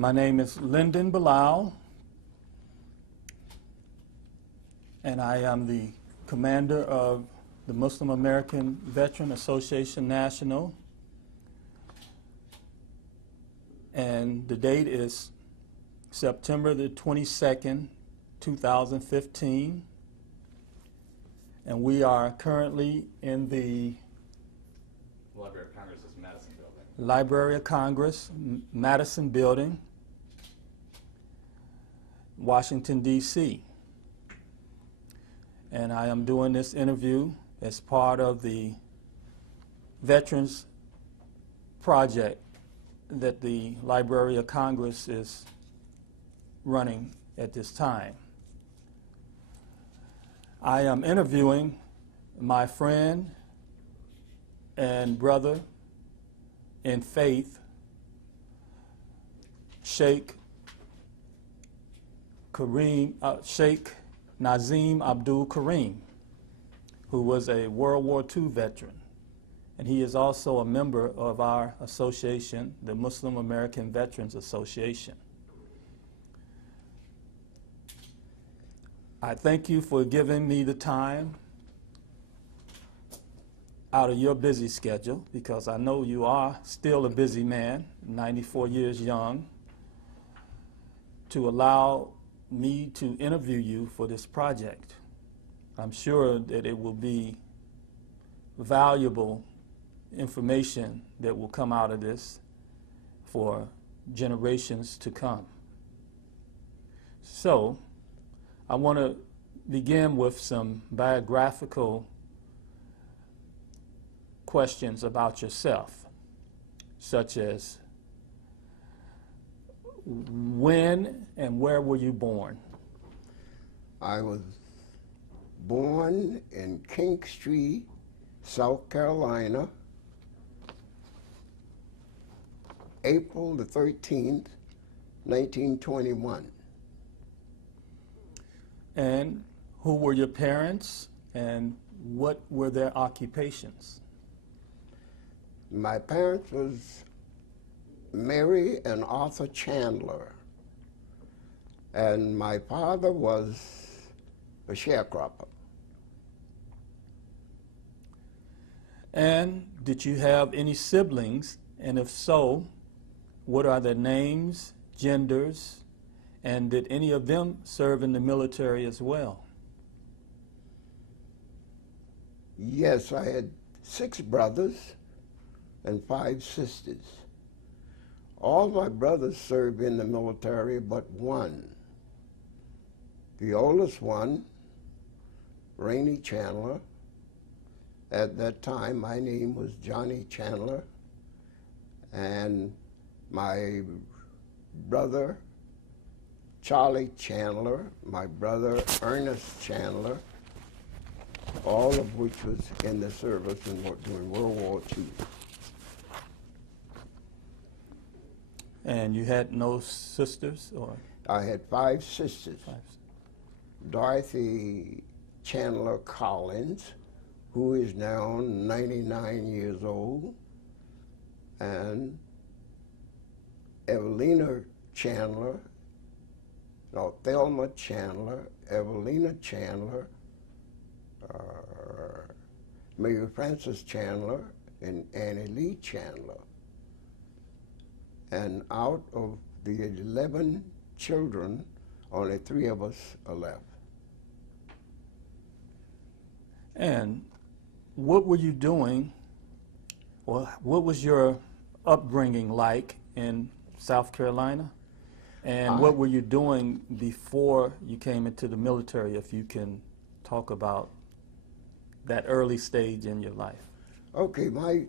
My name is Lyndon Bilal, and I am the commander of the Muslim American Veteran Association National. And the date is September the 22nd, 2015. And we are currently in the Library of Congress's Madison building. Library of Congress, Madison building, Washington, D.C. And I am doing this interview as part of the Veterans Project that the Library of Congress is running at this time. I am interviewing my friend and brother in faith, Sheikh Nazim Abdul-Kariem, who was a World War II veteran. And he is also a member of our association, the Muslim American Veterans Association. I thank you for giving me the time out of your busy schedule, because I know you are still a busy man, 94 years young, to allow me to interview you for this project. I'm sure that it will be valuable information that will come out of this for generations to come. So, I want to begin with some biographical questions about yourself, such as when and where were you born? I was born in Kingstree, South Carolina, April the 13th, 1921. And who were your parents and what were their occupations? My parents was Mary and Arthur Chandler, and my father was a sharecropper. And did you have any siblings? And if so, what are their names, genders, and did any of them serve in the military as well? Yes, I had 6 brothers and 5 sisters. All my brothers served in the military but one. The oldest one, Rainey Chandler. At that time, my name was Johnny Chandler, and my brother, Charlie Chandler, my brother, Ernest Chandler, all of which was in the service during World War II. And you had no sisters, or? I had 5 sisters. 5. Dorothy Chandler Collins, who is now 99 years old, and Thelma Chandler, Evelina Chandler, Mary Frances Chandler, and Annie Lee Chandler. And out of the 11 children, only 3 of us are left. And what were you doing, or what was your upbringing like in South Carolina? And what were you doing before you came into the military, if you can talk about that early stage in your life? Okay, my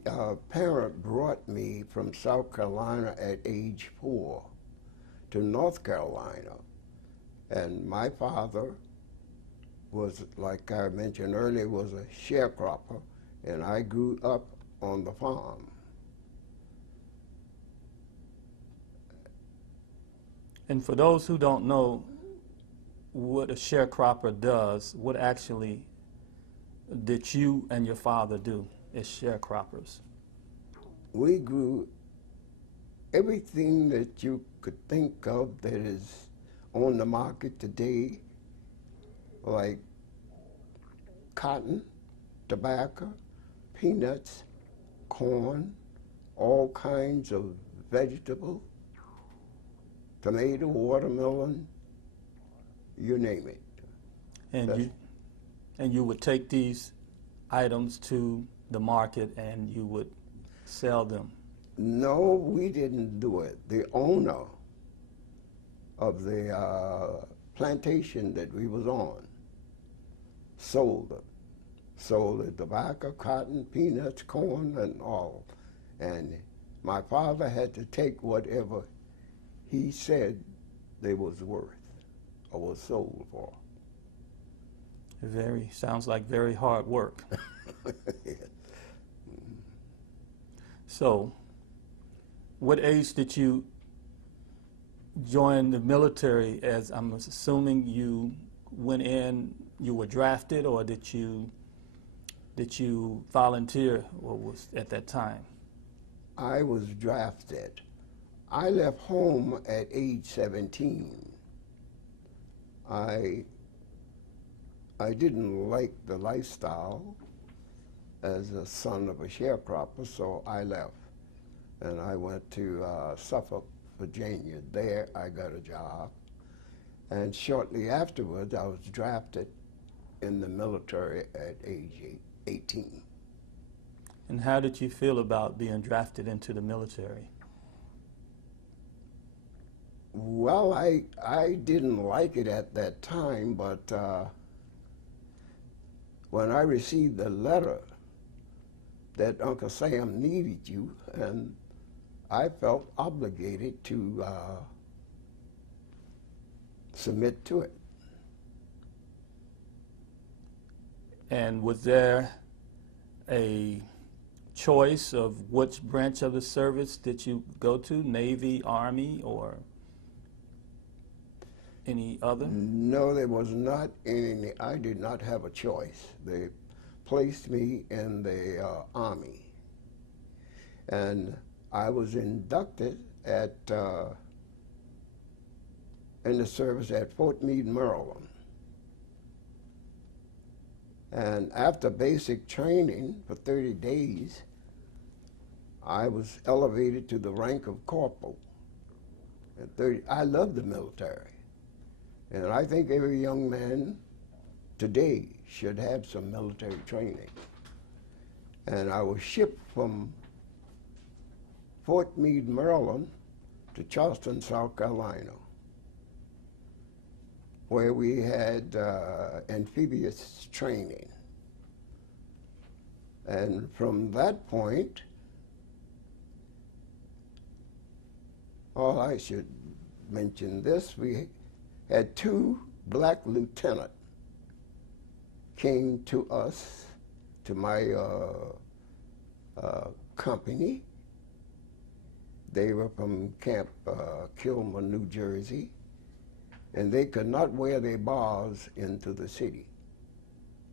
parent brought me from South Carolina at age 4 to North Carolina. And my father was, like I mentioned earlier, was a sharecropper, and I grew up on the farm. And for those who don't know what a sharecropper does, what actually did you and your father do as sharecroppers? We grew everything that you could think of that is on the market today, like cotton, tobacco, peanuts, corn, all kinds of vegetables, tomato, watermelon, you name it. And you would take these items to the market and you would sell them? No, we didn't do it. The owner of the plantation that we was on sold it. Sold the tobacco, cotton, peanuts, corn, and all. And my father had to take whatever he said they was worth or was sold for. Sounds like very hard work. Yeah. So, what age did you join the military? As I'm assuming you went in, you were drafted, or did you volunteer, or was at that time? I was drafted. I left home at age 17. I didn't like the lifestyle as a son of a sharecropper, so I left. And I went to Suffolk, Virginia. There I got a job. And shortly afterwards, I was drafted in the military at age 18. And how did you feel about being drafted into the military? Well, I didn't like it at that time, but when I received the letter that Uncle Sam needed you, and I felt obligated to submit to it. And was there a choice of which branch of the service did you go to, Navy, Army, or any other? No, there was not any. I did not have a choice. They placed me in the Army, and I was inducted at in the service at Fort Meade, Maryland. And after basic training for 30 days, I was elevated to the rank of corporal. I loved the military. And I think every young man today should have some military training. And I was shipped from Fort Meade, Maryland to Charleston, South Carolina, where we had amphibious training. And from that point, I should mention this, we had 2 black lieutenants came to us, to my company. They were from Camp Kilmer, New Jersey, and they could not wear their bars into the city.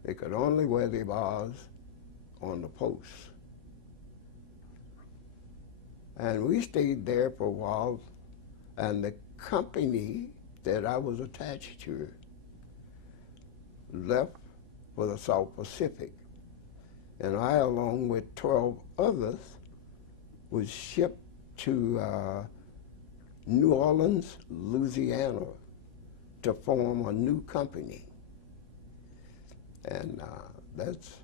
They could only wear their bars on the posts. And we stayed there for a while, and the company that I was attached to left for the South Pacific. And I, along with 12 others, was shipped to New Orleans, Louisiana, to form a new company. And that's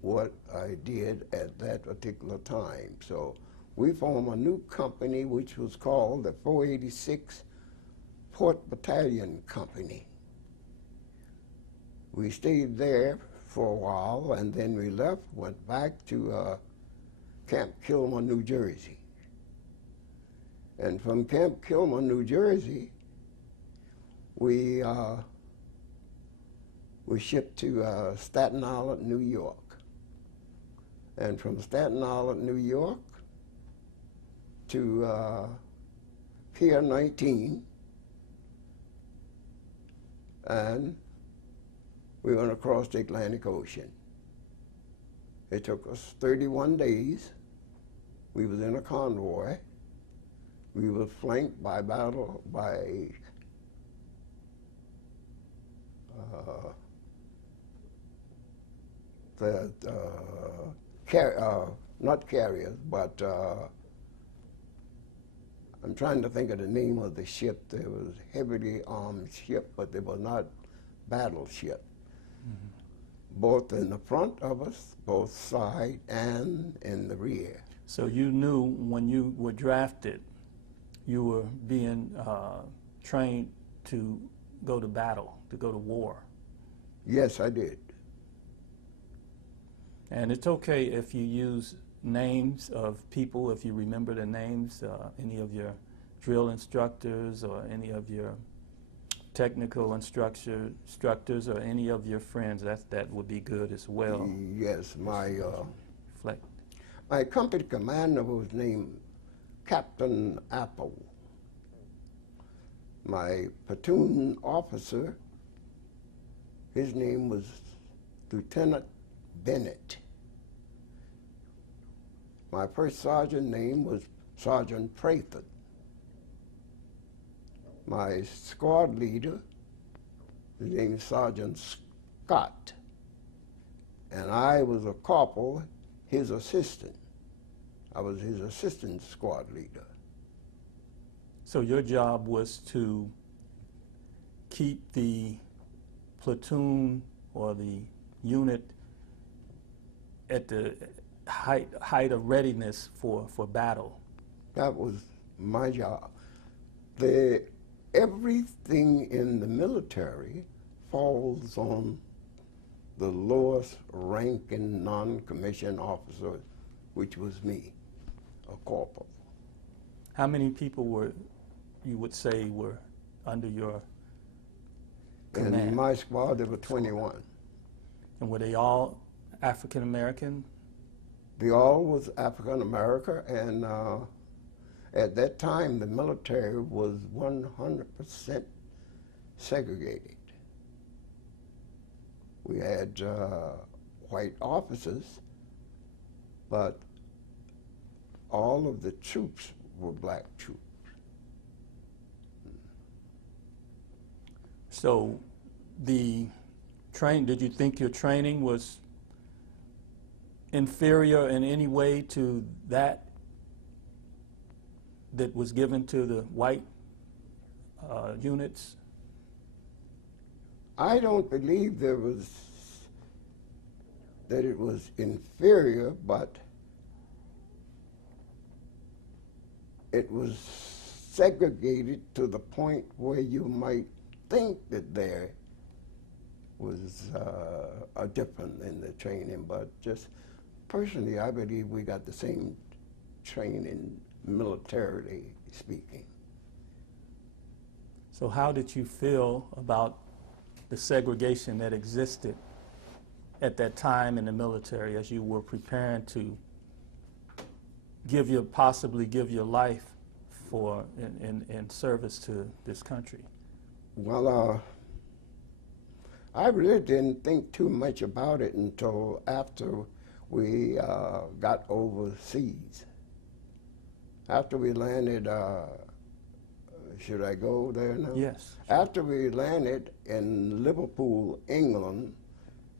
what I did at that particular time. So we formed a new company which was called the 486 Port Battalion Company. We stayed there for a while, and then we left, went back to Camp Kilmer, New Jersey. And from Camp Kilmer, New Jersey, we were shipped to Staten Island, New York. And from Staten Island, New York to Pier 19, and we went across the Atlantic Ocean. It took us 31 days, We was in a convoy. We were flanked by battle by not carriers, but I'm trying to think of the name of the ship. There was a heavily armed ship, but they were not battleship. Both in the front of us, both side and in the rear. So you knew when you were drafted, you were being trained to go to battle, to go to war. Yes, I did. And it's okay if you use names of people, if you remember the names, any of your drill instructors or any of your technical instructors or any of your friends. That would be good as well. Yes, Reflect. my company commander was named Captain Apple. My platoon officer, his name was Lieutenant Bennett. My first sergeant name was Sergeant Prather. My squad leader, his name is Sergeant Scott. And I was a corporal, his assistant. I was his assistant squad leader. So your job was to keep the platoon or the unit at the height of readiness for battle. That was my job. Everything in the military falls on the lowest ranking non-commissioned officer, which was me, a corporal. How many people you would say were under your command? In my squad, there were 21. And were they all African American? They all was African American, and at that time, the military was 100% segregated. We had white officers, but all of the troops were black troops. So did you think your training was inferior in any way to that was given to the white units? I don't believe that it was inferior, but it was segregated to the point where you might think that there was a difference in the training, but just personally, I believe we got the same training, militarily speaking. So how did you feel about the segregation that existed at that time in the military as you were preparing to possibly give your life in service to this country? Well, I really didn't think too much about it until after we got overseas. After we landed, should I go there now? Yes. After we landed in Liverpool, England,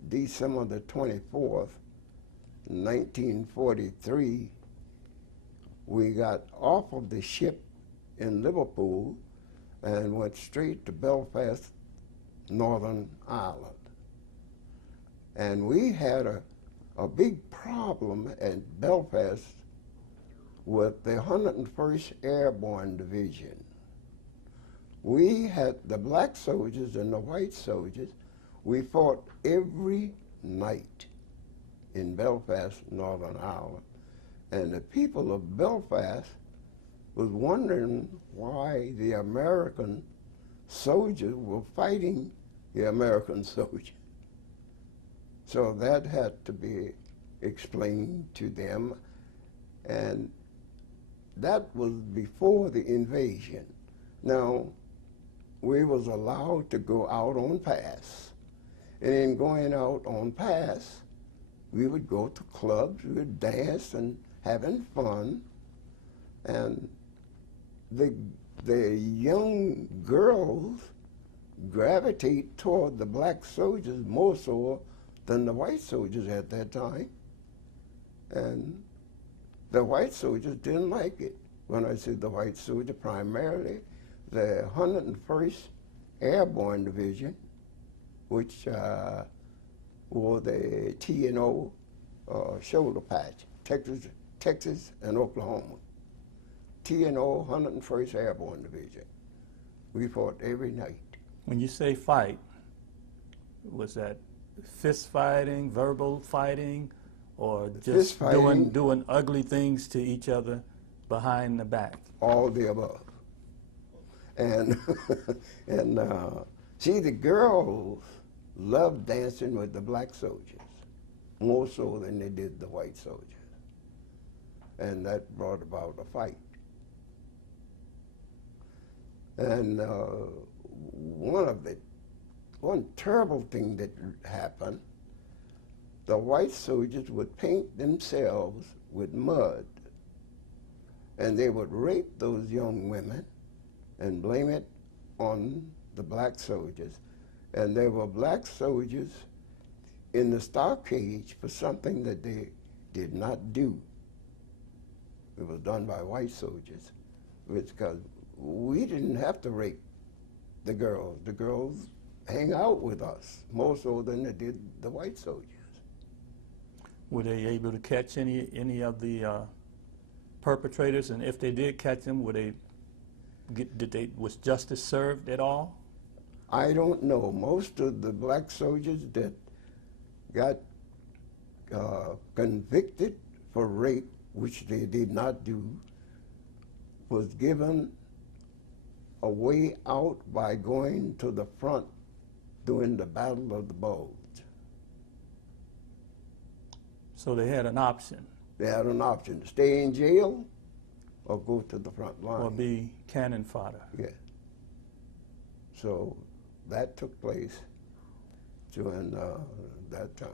December the 24th, 1943, we got off of the ship in Liverpool and went straight to Belfast, Northern Ireland. And we had a big problem at Belfast with the 101st Airborne Division. We had the black soldiers and the white soldiers. We fought every night in Belfast, Northern Ireland. And the people of Belfast was wondering why the American soldiers were fighting the American soldiers. So that had to be explained to them, and that was before the invasion. Now, we was allowed to go out on pass, and in going out on pass, we would go to clubs, we would dance and having fun, and the young girls gravitate toward the black soldiers more so than the white soldiers at that time. And the white soldiers didn't like it. When I say the white soldier, primarily the 101st Airborne Division, which wore the T&O shoulder patch, Texas and Oklahoma. T&O 101st Airborne Division. We fought every night. When you say fight, was that fist fighting, verbal fighting, or just doing ugly things to each other behind the back? All the above. And see, the girls loved dancing with the black soldiers more so than they did the white soldiers, and that brought about a fight. And one terrible thing that happened, the white soldiers would paint themselves with mud, and they would rape those young women and blame it on the black soldiers. And there were black soldiers in the stockade for something that they did not do. It was done by white soldiers, because we didn't have to rape the girls. The girls hang out with us more so than they did the white soldiers. Were they able to catch any of the perpetrators? And if they did catch them, was justice served at all? I don't know. Most of the black soldiers that got convicted for rape, which they did not do, was given a way out by going to the front during the Battle of the Bulge. So they had an option. They had an option to stay in jail or go to the front line. Or be cannon fodder. Yeah. So that took place during that time.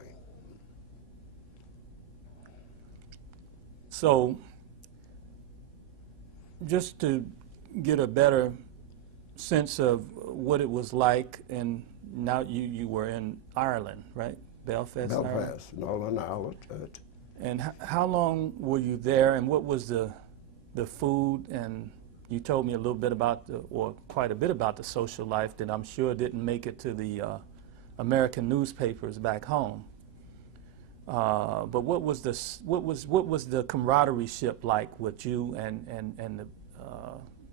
So just to get a better sense of what it was like, and now you were in Ireland, right? Belfast, Ireland? Belfast, Northern Ireland. And how long were you there, and what was the food? And you told me a little bit about or quite a bit about the social life that I'm sure didn't make it to the American newspapers back home. But what was the camaraderie like with you and the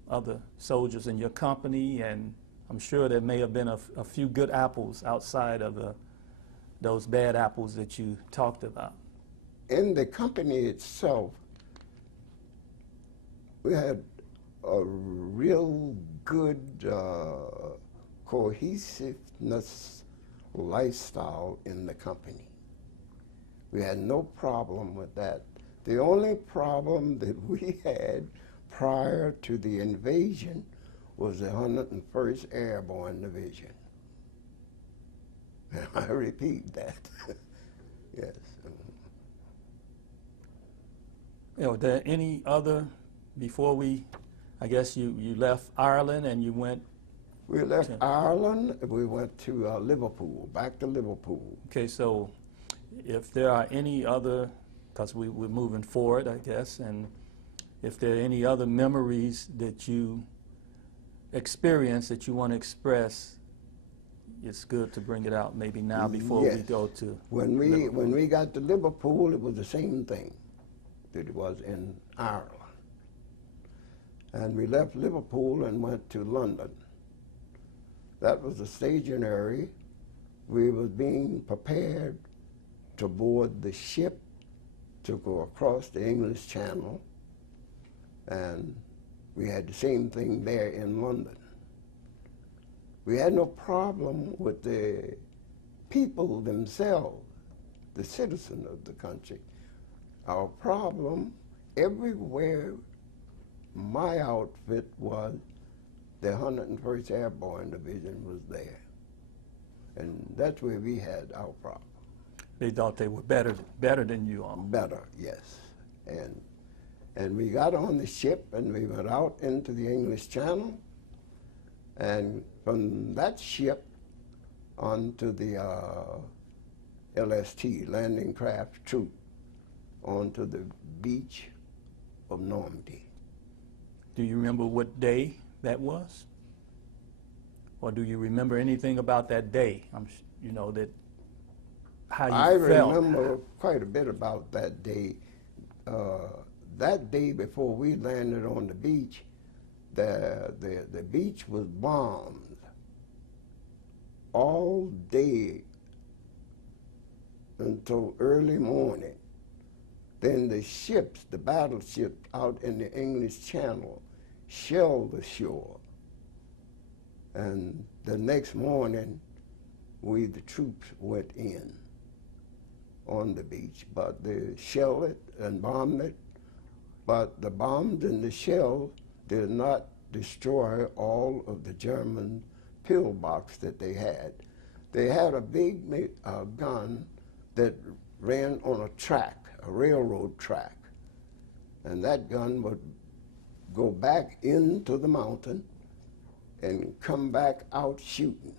other soldiers in your company? And I'm sure there may have been a few good apples outside of those bad apples that you talked about. In the company itself, we had a real good cohesiveness lifestyle in the company. We had no problem with that. The only problem that we had prior to the invasion was the 101st Airborne Division. I repeat that. Yes. Were there any other, before I guess you left Ireland and you went? We left Ireland, we went to Liverpool, back to Liverpool. Okay, so if there are any other, because we're moving forward, I guess, and if there are any other memories that you experienced that you want to express, it's good to bring it out maybe now before we go to Liverpool. When we got to Liverpool, it was the same thing that it was in Ireland. And we left Liverpool and went to London. That was the staging area. We were being prepared to board the ship to go across the English Channel, and we had the same thing there in London. We had no problem with the people themselves, the citizens of the country. Our problem everywhere my outfit was, the 101st Airborne Division was there. And that's where we had our problem. They thought they were better than you all. Better, yes. And And we got on the ship and we went out into the English Channel. And from that ship onto the LST, Landing Craft Troop, onto the beach of Normandy. Do you remember what day that was? Or do you remember anything about that day? You know, that how you felt. I remember quite a bit about that day. That day before we landed on the beach, the beach was bombed all day until early morning. Then the ships, the battleships out in the English Channel, shelled the shore. And the next morning, we, the troops, went in on the beach, but they shelled it and bombed it. But the bombs and the shells did not destroy all of the German pillbox that they had. They had a big gun that ran on a track, a railroad track. And that gun would go back into the mountain and come back out shooting.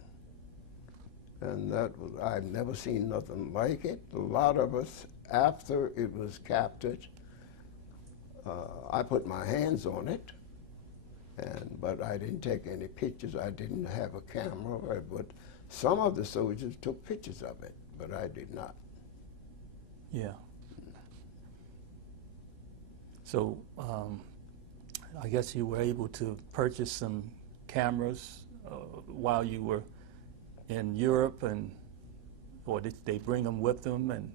And that was, I've never seen nothing like it. A lot of us, after it was captured, I put my hands on it, but I didn't take any pictures. I didn't have a camera, but some of the soldiers took pictures of it, but I did not. Yeah. So I guess you were able to purchase some cameras while you were in Europe, or did they bring them with them? And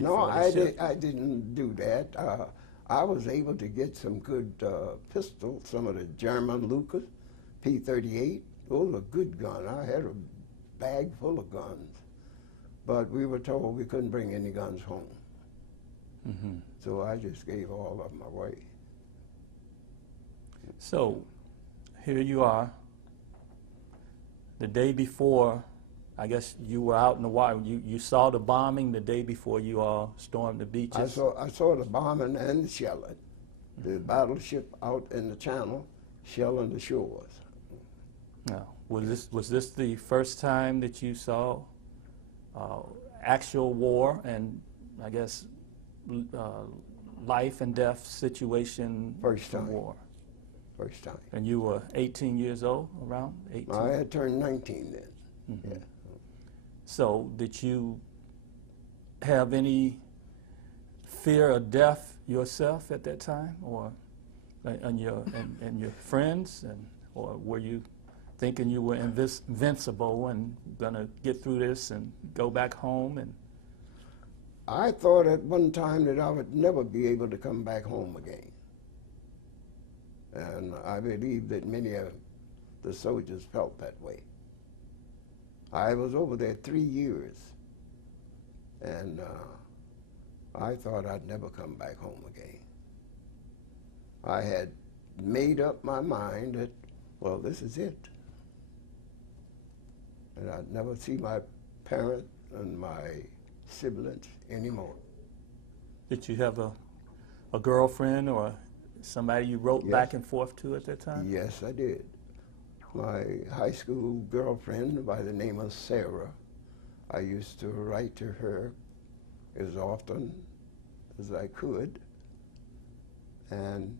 no, I didn't do that. I was able to get some good pistols, some of the German Lucas P-38. Those were good guns. I had a bag full of guns, but we were told we couldn't bring any guns home. mm-hmm. So I just gave all of them away. So here you are. The day before, I guess you were out in the water. You saw the bombing the day before you all stormed the beaches. I saw the bombing and the shelling. The battleship out in the channel shelling the shores. Now, was this the first time that you saw actual war and, I guess, life and death situation? First time. War. First time. And you were 18 years old, around 18? I had turned 19 then. Mm-hmm. Yeah. So did you have any fear of death yourself at that time, or and your friends, or were you thinking you were invincible and gonna get through this and go back home? And I thought at one time that I would never be able to come back home again. And I believe that many of the soldiers felt that way. I was over there 3 years, and I thought I'd never come back home again. I had made up my mind that, well, this is it. And I'd never see my parents and my siblings anymore. did you have a girlfriend or somebody you wrote Yes. back and forth to at that time? Yes, I did. My high school girlfriend by the name of Sarah, I used to write to her as often as I could. And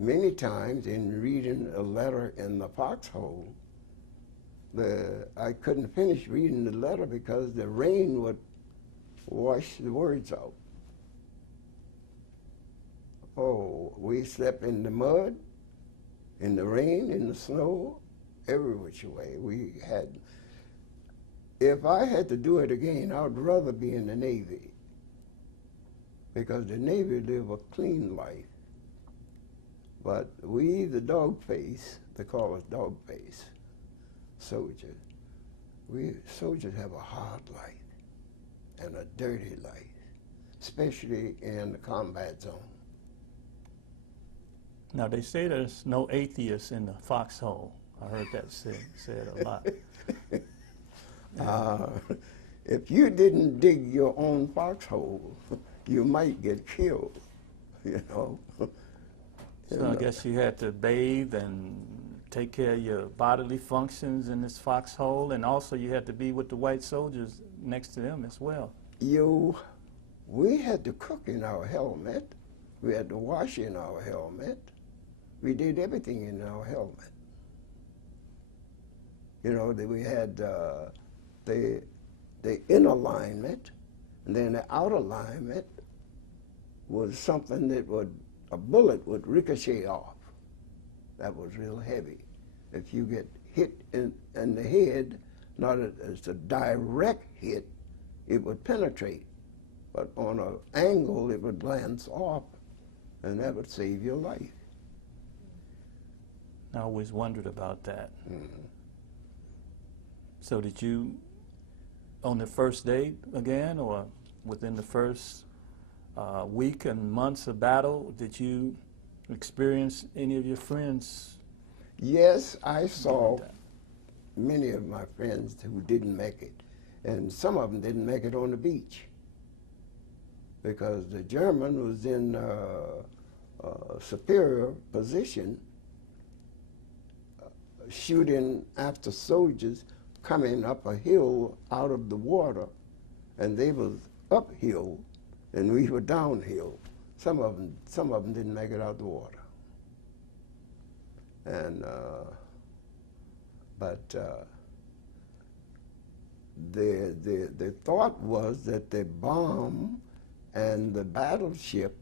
many times in reading a letter in the foxhole, I couldn't finish reading the letter because the rain would wash the words out. Oh, we slept in the mud, in the rain, in the snow, every which way. If I had to do it again, I would rather be in the Navy, because the Navy live a clean life. But we, the dog face, they call us dog face soldiers, we soldiers have a hard life and a dirty life, especially in the combat zone. Now, they say there's no atheists in the foxhole. I heard that said a lot. If you didn't dig your own foxhole, you might get killed, you know. So I guess you had to bathe and take care of your bodily functions in this foxhole, and also you had to be with the white soldiers next to them as well. We had to cook in our helmet. We had to wash in our helmet. We did everything in our helmet. You know, we had the inner alignment, and then the outer alignment was something that a bullet would ricochet off. That was real heavy. If you get hit in the head, not as a direct hit, it would penetrate. But on an angle, it would glance off, and that would save your life. I always wondered about that. Mm-hmm. So did you, on the first day again, or within the first week and months of battle, did you experience any of your friends? Yes, I saw many of my friends who didn't make it, and some of them didn't make it on the beach because the German was in a superior position shooting after soldiers coming up a hill out of the water, and they was uphill and we were downhill. Some of them didn't make it out the water. And the thought was that the bomb and the battleship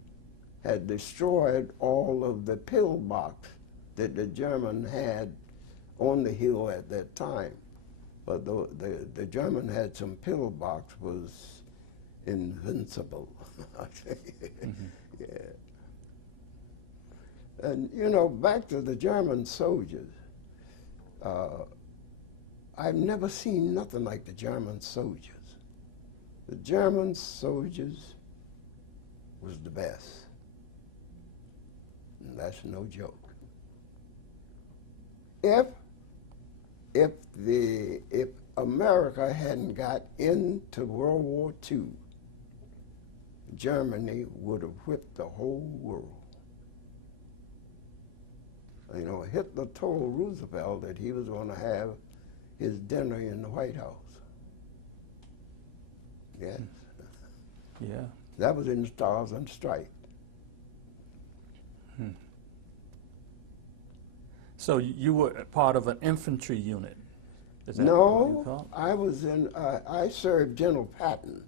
had destroyed all of the pillbox that the German had on the hill at that time. But the German had some pillbox was invincible. Mm-hmm. Yeah. And you know, back to the German soldiers, I've never seen nothing like the German soldiers. The German soldiers was the best. And that's no joke. If America hadn't got into World War II, Germany would have whipped the whole world. You know, Hitler told Roosevelt that he was going to have his dinner in the White House. Yes. Yeah. That was in the Stars and Stripes. So you were part of an infantry unit? Is that what you call it? I was in, I served General Patton.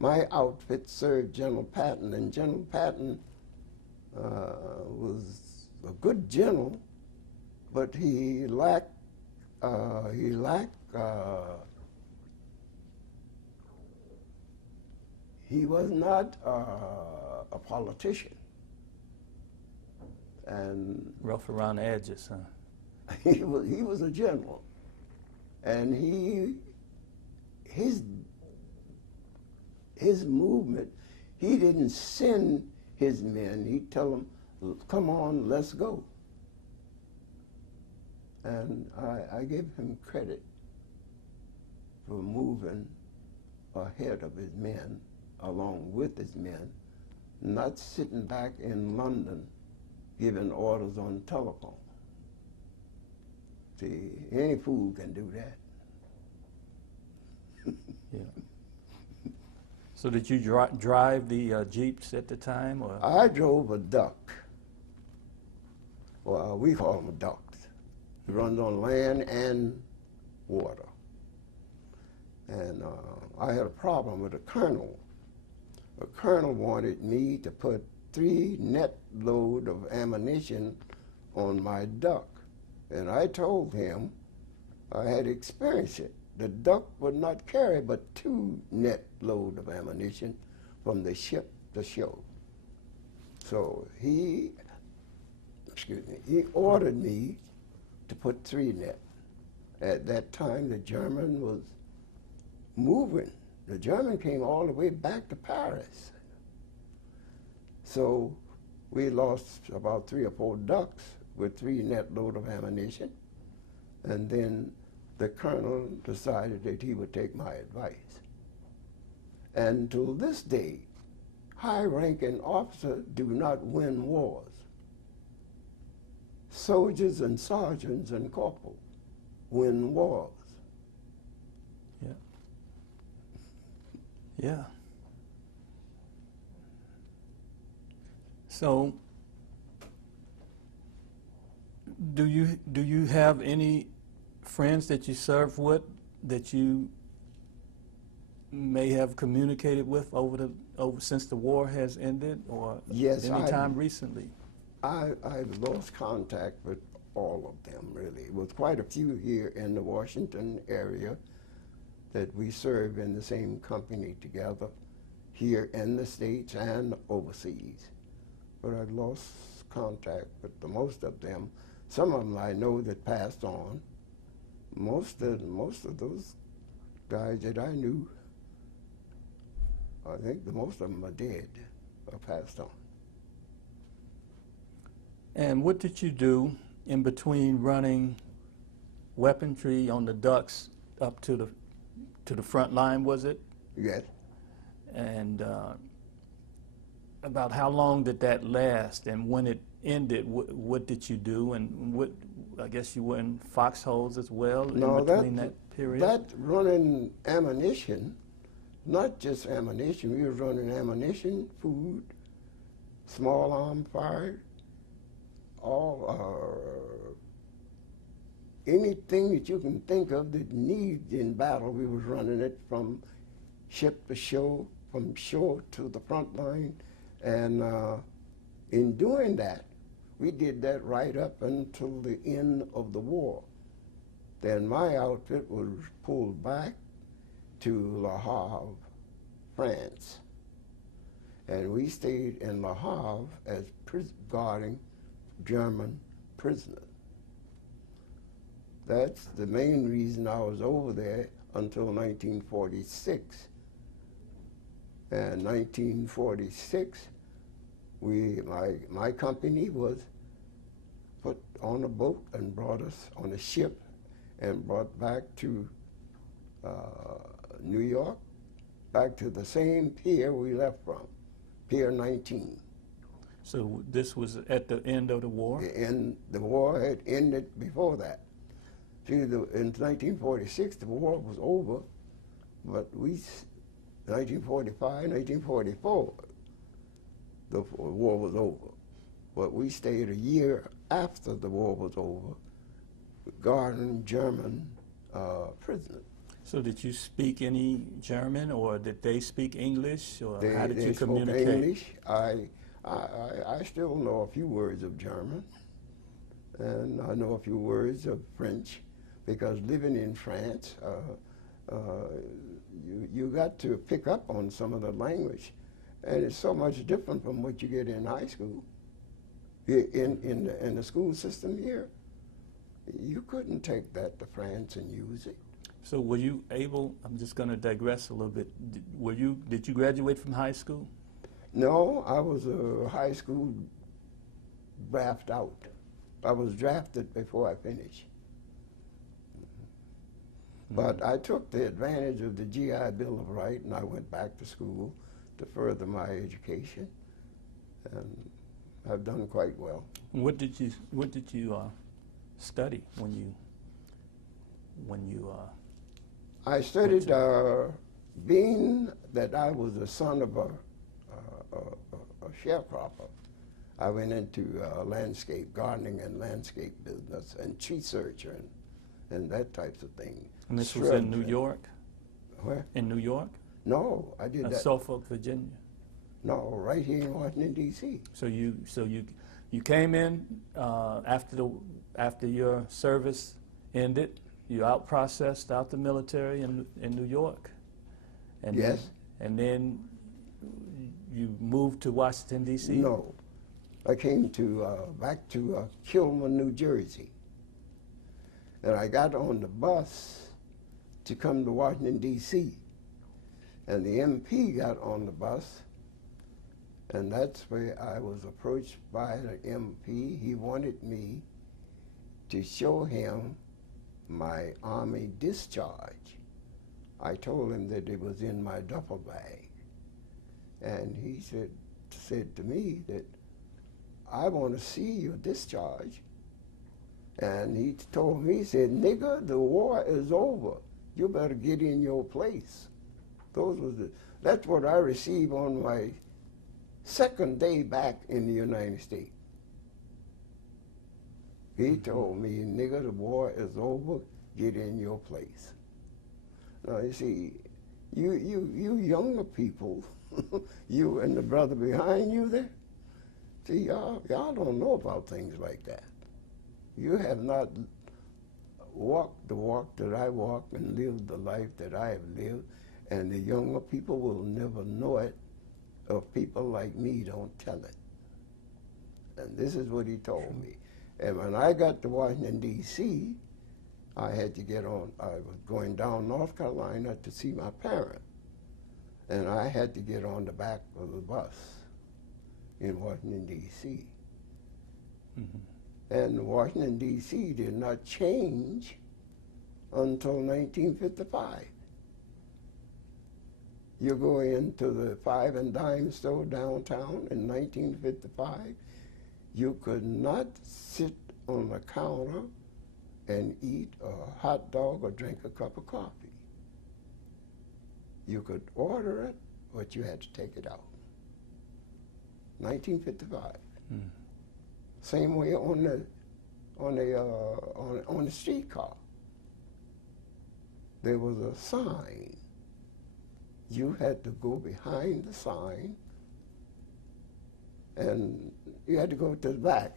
My outfit served General Patton, and General Patton was a good general, but he was not a politician. And rough around the edges, huh? he was a general, and his movement, he didn't send his men. He'd tell them, "Come on, let's go." And I give him credit for moving ahead of his men, along with his men, not sitting back in London giving orders on telephone. See, any fool can do that. Yeah. So did you drive the Jeeps at the time? Or? I drove a duck. Well, we call them ducks. It runs on land and water. And I had a problem with a colonel. A colonel wanted me to put 3 net load of ammunition on my duck. And I told him I had experienced it. The duck would not carry but 2 net load of ammunition from the ship to shore. So he ordered me to put 3 net. At that time, the German was moving. The German came all the way back to Paris. So we lost about 3 or 4 ducks with 3 net load of ammunition. And then the colonel decided that he would take my advice. And to this day, high-ranking officers do not win wars. Soldiers and sergeants and corporals win wars. Yeah. Yeah. So, do you have any friends that you serve with that you may have communicated with over since the war has ended, or Yes, any time recently? I've lost contact with all of them, really, with quite a few here in the Washington area that we serve in the same company together, here in the States and overseas. But I've lost contact with the most of them. Some of them I know that passed on. Most of those guys that I knew, I think the most of them are dead or passed on. And what did you do in between running weaponry on the ducks up to the front line, was it? Yes. And about how long did that last? And when it ended, what did you do? And what, I guess you were in foxholes as well in between that period? That running ammunition, not just ammunition, we were running ammunition, food, small arm fire, all anything that you can think of that needs in battle, we was running it from ship to shore, from shore to the front line. And in doing that, we did that right up until the end of the war. Then my outfit was pulled back to Le Havre, France. And we stayed in Le Havre as guarding German prisoners. That's the main reason I was over there until 1946. And 1946, my company was put on a boat and brought us on a ship and brought back to New York, back to the same pier we left from, Pier 19. So this was at the end of the war? The war had ended before that. See, in 1946, the war was over, but 1945, 1944, the war was over. But we stayed a year after the war was over, guarding German prisoners. So did you speak any German, or did they speak English, or They, how did they you spoke communicate? English. I still know a few words of German, and I know a few words of French, because living in France, you got to pick up on some of the language, and it's so much different from what you get in high school. In the school system here, you couldn't take that to France and use it. So were you able, I'm just going to digress a little bit, did you graduate from high school? No, I was a high school draft out. I was drafted before I finished. But I took the advantage of the GI Bill of Rights, and I went back to school to further my education, and I've done quite well. What did you study when you I studied, being that I was the son of a sharecropper, I went into landscape gardening and landscape business and tree searcher and that types of thing. And this was in New York? Where? In New York? No, I did that. Suffolk, Virginia. No, right here in Washington, D.C. So you came in after your service ended. You out-processed out the military in New York. And Yes. Then you moved to Washington, D.C.? No, I came back to Kilman, New Jersey. And I got on the bus to come to Washington, D.C. And the MP got on the bus, and that's where I was approached by the MP. He wanted me to show him my Army discharge. I told him that it was in my duffel bag. And he said, said to me that, I want to see your discharge. And he told me, he said, nigga, the war is over. You better get in your place. That's what I received on my second day back in the United States. He told me, nigga, the war is over, get in your place. Now, you see, you younger people, you and the brother behind you there, see, y'all don't know about things like that. You have not walked the walk that I walked and lived the life that I have lived, and the younger people will never know it if people like me don't tell it. And this is what he told me. And when I got to Washington, D.C., I had to get on, I was going down North Carolina to see my parents. And I had to get on the back of the bus in Washington, D.C. And Washington, D.C. did not change until 1955. You go into the five and dime store downtown in 1955, you could not sit on the counter and eat a hot dog or drink a cup of coffee. You could order it, but you had to take it out. 1955. Same way on the streetcar. There was a sign. You had to go behind the sign, and you had to go to the back.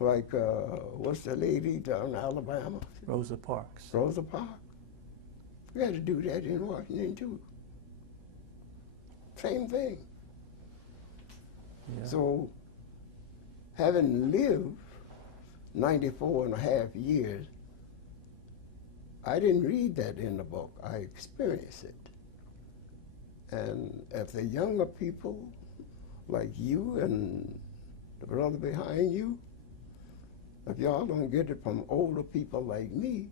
Like, what's the lady down in Alabama? Rosa Parks. Rosa Parks. You had to do that in Washington, too. Same thing. Yeah. So, having lived 94 and a half years, I didn't read that in the book. I experienced it. And if the younger people, like you and the brother behind you, if y'all don't get it from older people like me,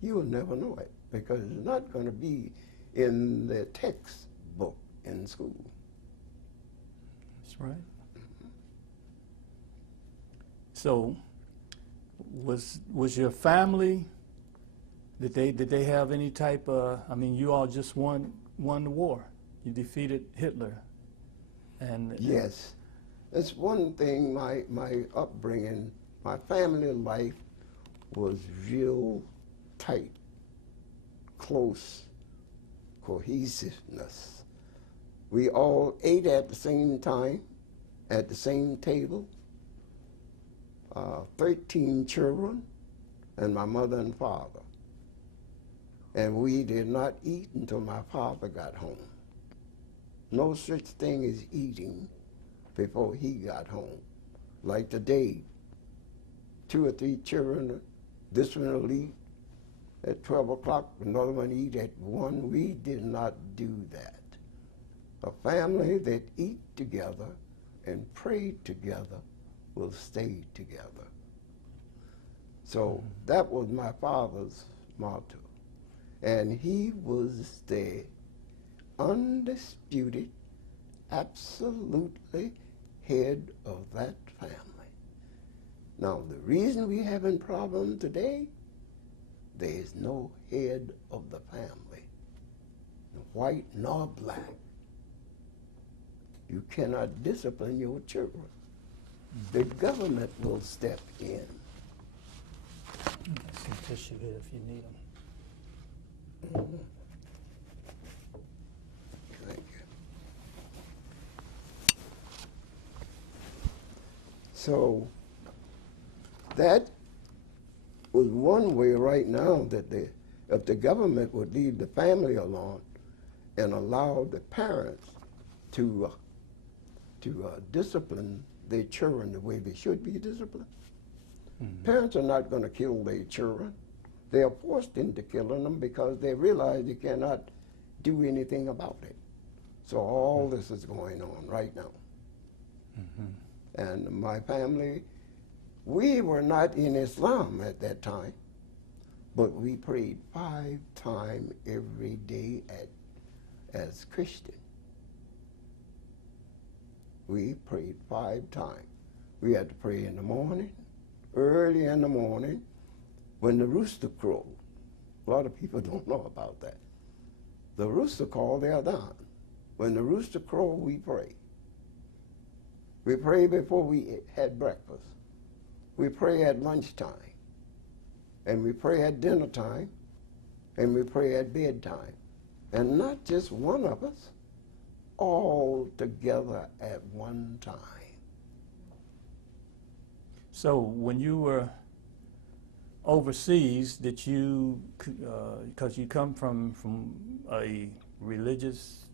you'll never know it, because it's not going to be in the textbook in school. That's right. So, was your family, did they have any type of, I mean, you all just won the war. You defeated Hitler. And Yes. That's one thing, my upbringing, my family life was real tight, close cohesiveness. We all ate at the same time, at the same table. 13 children, and my mother and father. And we did not eat until my father got home. No such thing as eating before he got home. Like today, 2 or 3 children, this one will eat at 12 o'clock, another one eat at 1. We did not do that. A family that eat together and pray together will stay together. So that was my father's motto. And he was the undisputed, absolutely head of that family. Now, the reason we having problems today, there is no head of the family, white nor black. You cannot discipline your children. The government will step in. some tissue here if you need them. Thank you. So that was one way right now that if the government would leave the family alone and allow the parents to discipline their children the way they should be disciplined. Mm-hmm. Parents are not going to kill their children. They are forced into killing them because they realize they cannot do anything about it. So all this is going on right now. Mm-hmm. And my family, we were not in Islam at that time, but we prayed 5 times every day as Christian. we prayed 5 times. We had to pray in the morning, early in the morning, when the rooster crowed. A lot of people don't know about that. The rooster called, they are done. When the rooster crowed, we pray. We pray before we had breakfast. We pray at lunchtime. And we pray at dinner time. And we pray at bedtime. And not just one of us, all together at one time. So when you were overseas, did you, because you come from a religious,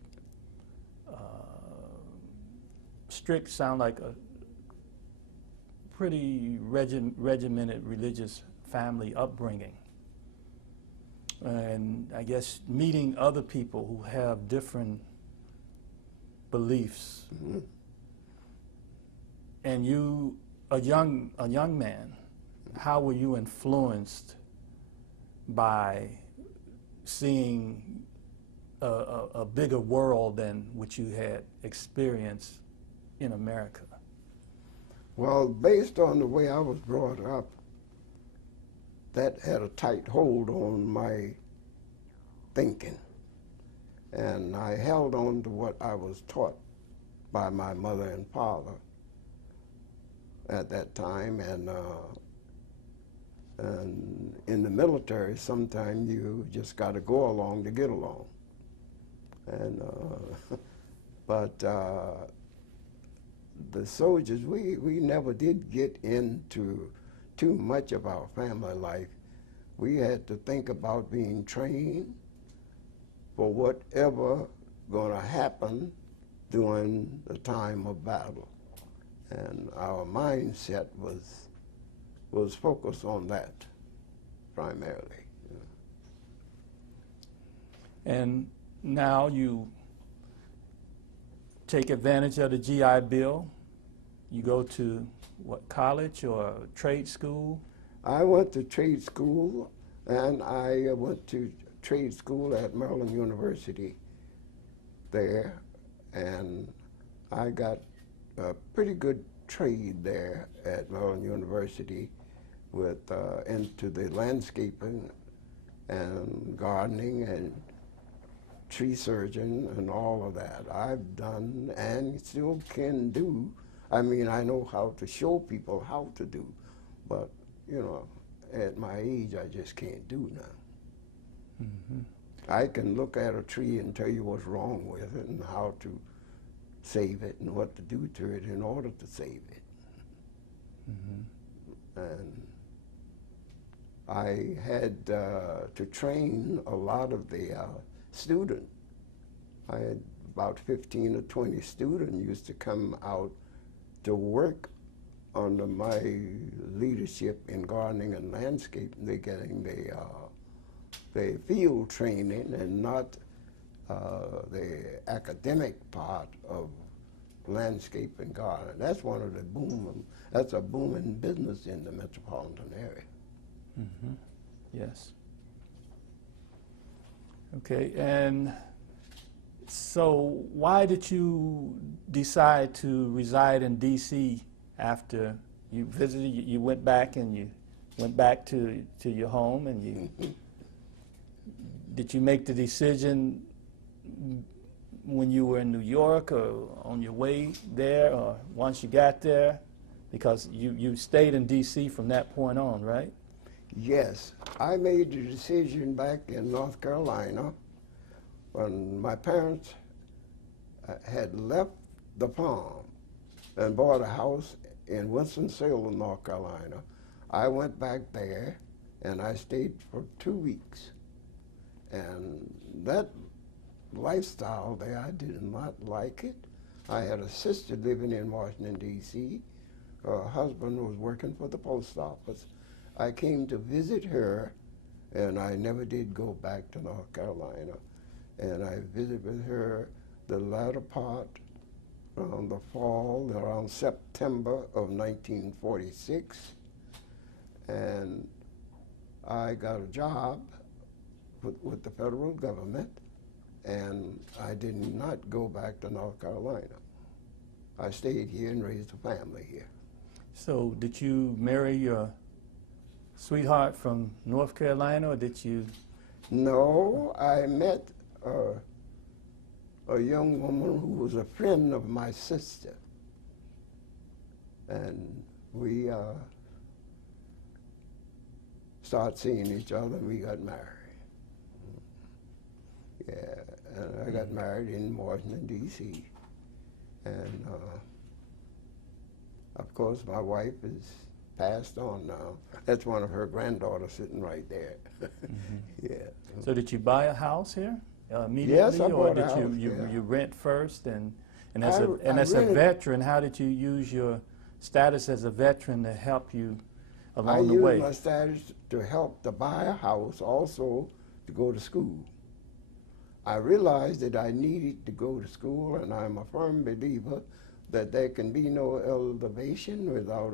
strict, sound like a pretty regimented religious family upbringing. And I guess meeting other people who have different beliefs. Mm-hmm. And you, a young man, how were you influenced by seeing a bigger world than what you had experienced in America? Well, based on the way I was brought up, that had a tight hold on my thinking. And I held on to what I was taught by my mother and father at that time. And in the military, sometimes you just got to go along to get along. And but the soldiers, we never did get into too much of our family life. We had to think about being trained for whatever going to happen during the time of battle. And our mindset was focused on that primarily. And now you take advantage of the GI Bill. You go to what, college or trade school? I went to trade school, and I went to trade school at Maryland University there, and I got a pretty good trade there at Maryland University with into the landscaping and gardening and tree surgeon and all of that. I've done and still can do. I mean, I know how to show people how to do, but, you know, at my age, I just can't do now. Mm-hmm. I can look at a tree and tell you what's wrong with it and how to save it and what to do to it in order to save it. Mm-hmm. And I had to train a lot of the students. I had about 15 or 20 students used to come out to work under my leadership in gardening and landscaping. They're getting the field training and not the academic part of landscape and gardening. That's one of the that's a booming business in the metropolitan area. Mm-hmm. Yes. Okay, and so why did you decide to reside in D.C. after you visited? You went back and you went back to your home, and you did you make the decision when you were in New York or on your way there or once you got there? Because you stayed in D.C. from that point on, right? Yes, I made the decision back in North Carolina when my parents had left the farm and bought a house in Winston-Salem, North Carolina. I went back there and I stayed for 2 weeks. And that lifestyle there, I did not like it. I had a sister living in Washington, D.C. Her husband was working for the post office. I came to visit her, and I never did go back to North Carolina. And I visited with her the latter part around the fall, around September of 1946. And I got a job with the federal government, and I did not go back to North Carolina. I stayed here and raised a family here. So did you marry your sweetheart from North Carolina, or did you? No, I met a young woman who was a friend of my sister, and we started seeing each other, and we got married. Yeah, and I got married in Washington, D.C. And of course, my wife is passed on now. That's one of her granddaughters sitting right there. Yeah. So did you buy a house here immediately, Yes, I or bought a did house, you yeah. rent first? And I as a rented- veteran, how did you use your status as a veteran to help you I along the used way? my status to help to buy a house, also to go to school. I realized that I needed to go to school, and I'm a firm believer that there can be no elevation without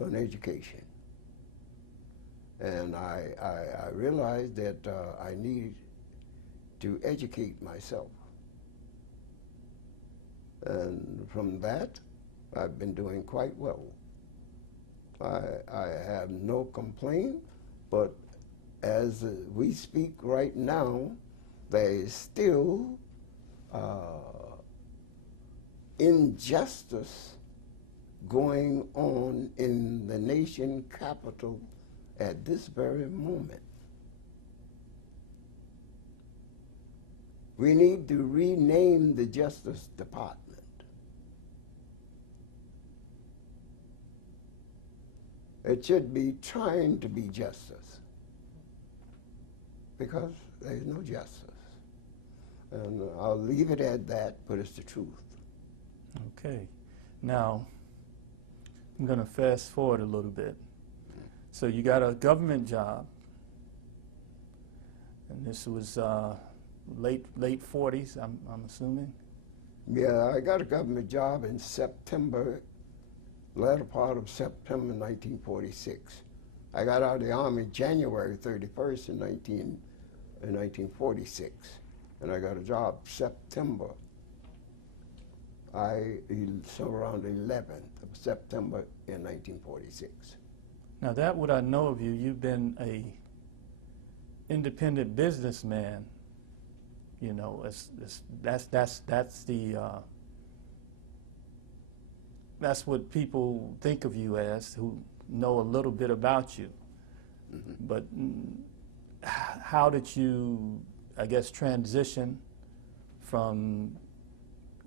an education. And I realized that I needed to educate myself. And from that, I've been doing quite well. I have no complaint, but as we speak right now, there is still injustice going on in the nation capital at this very moment. We need to rename the Justice Department. It should be trying to be justice, because there's no justice. And I'll leave it at that, but it's the truth. Okay. Now, I'm going to fast forward a little bit. So you got a government job, and this was late 40s, I'm assuming? Yeah, I got a government job in September, latter part of September 1946. I got out of the Army January 31st in 1946, and I got a job September, so around 11th of September in 1946. Now that what I know of you, you've been a independent businessman. You know, that's what people think of you as, who know a little bit about you. Mm-hmm. But how did you, I guess, transition from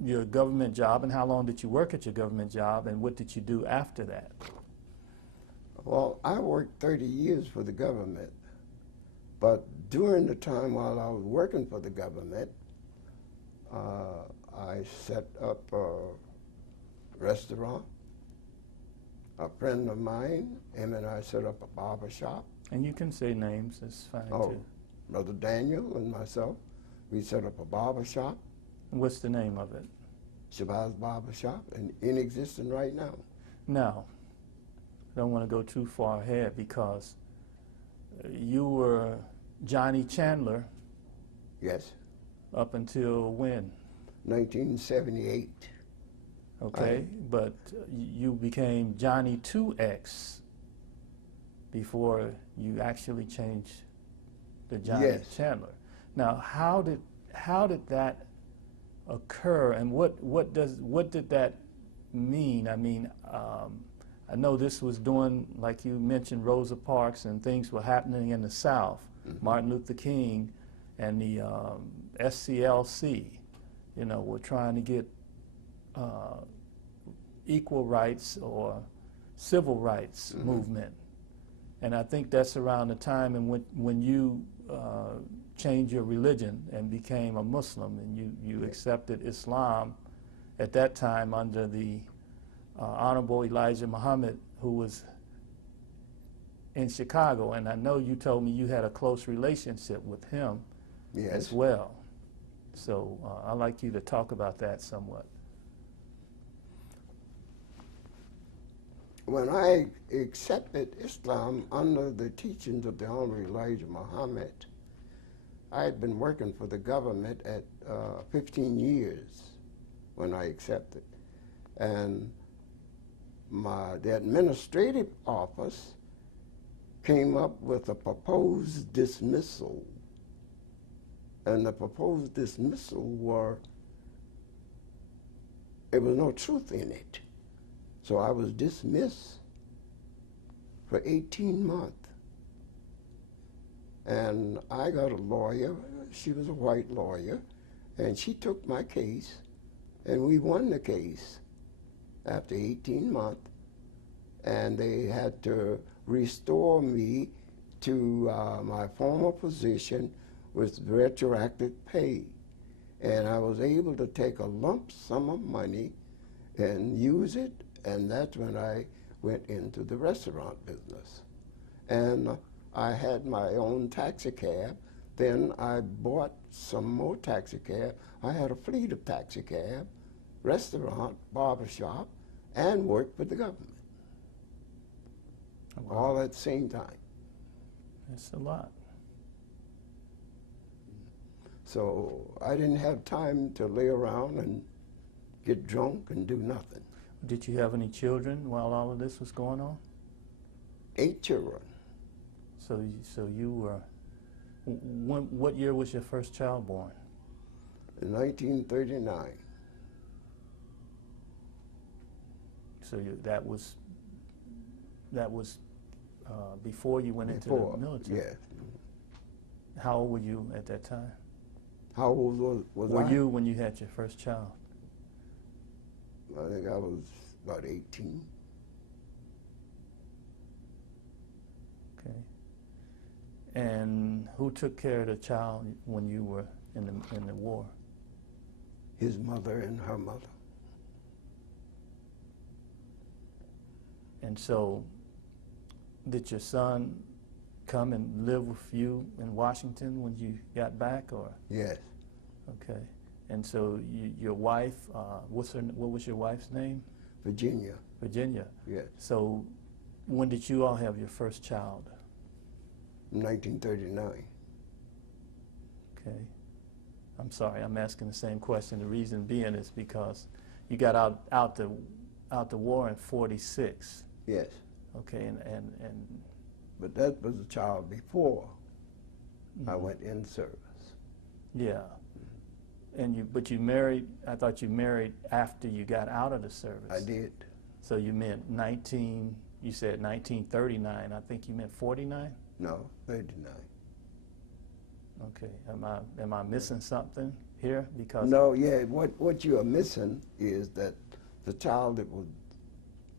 your government job, and how long did you work at your government job, and what did you do after that? Well, I worked 30 years for the government, but during the time while I was working for the government, I set up a restaurant. A friend of mine, him and I set up a barber shop. And you can say names, it's fine too. Brother Daniel and myself, we set up a barber shop. What's the name of it? Shabazz Barber Shop, and in existence right now. Now, I don't want to go too far ahead, because you were Johnny Chandler. Yes. Up until when? 1978. Okay, but you became Johnny 2X before you actually changed the Johnny Chandler. Now, how did that occur, and what did that mean? I mean, I know this was during, like you mentioned, Rosa Parks, and things were happening in the South. Mm-hmm. Martin Luther King and the SCLC, you know, were trying to get equal rights or civil rights movement. And I think that's around the time when you changed your religion and became a Muslim, and you accepted Islam at that time under the Honorable Elijah Muhammad, who was in Chicago. And I know you told me you had a close relationship with him as well. So I'd like you to talk about that somewhat. When I accepted Islam under the teachings of the Honorable Elijah Muhammad, I had been working for the government at 15 years when I accepted. And the administrative office came up with a proposed dismissal. And the proposed dismissal there was no truth in it. So I was dismissed for 18 months. And I got a lawyer, she was a white lawyer, and she took my case, and we won the case after 18 months, and they had to restore me to my former position with retroactive pay. And I was able to take a lump sum of money and use it, and that's when I went into the restaurant business. And I had my own taxi cab. Then I bought some more taxi cab. I had a fleet of taxi cab, restaurant, barbershop, and worked for the government. Wow. All at the same time. That's a lot. So I didn't have time to lay around and get drunk and do nothing. Did you have any children while all of this was going on? 8 children. So you were, what year was your first child born? In 1939. So that was before you went into the military? Yes. How old were you at that time? How old was I? Were you when you had your first child? I think I was about 18. Okay. And who took care of the child when you were in the war? His mother and her mother. And so, did your son come and live with you in Washington when you got back, or? Yes. Okay. And so your wife, what was your wife's name? Virginia. Virginia. Yes. So when did you all have your first child? 1939. Okay. I'm sorry, I'm asking the same question. The reason being is because you got out the war in 46. Yes. Okay, and But that was a child before I Mhm. went in service. Yeah. And but you married, I thought you married after you got out of the service. I did. So you meant you said 1939. I think you meant 49? No, 39. Okay. Am I missing something here? Because No, yeah, what you are missing is that the child that was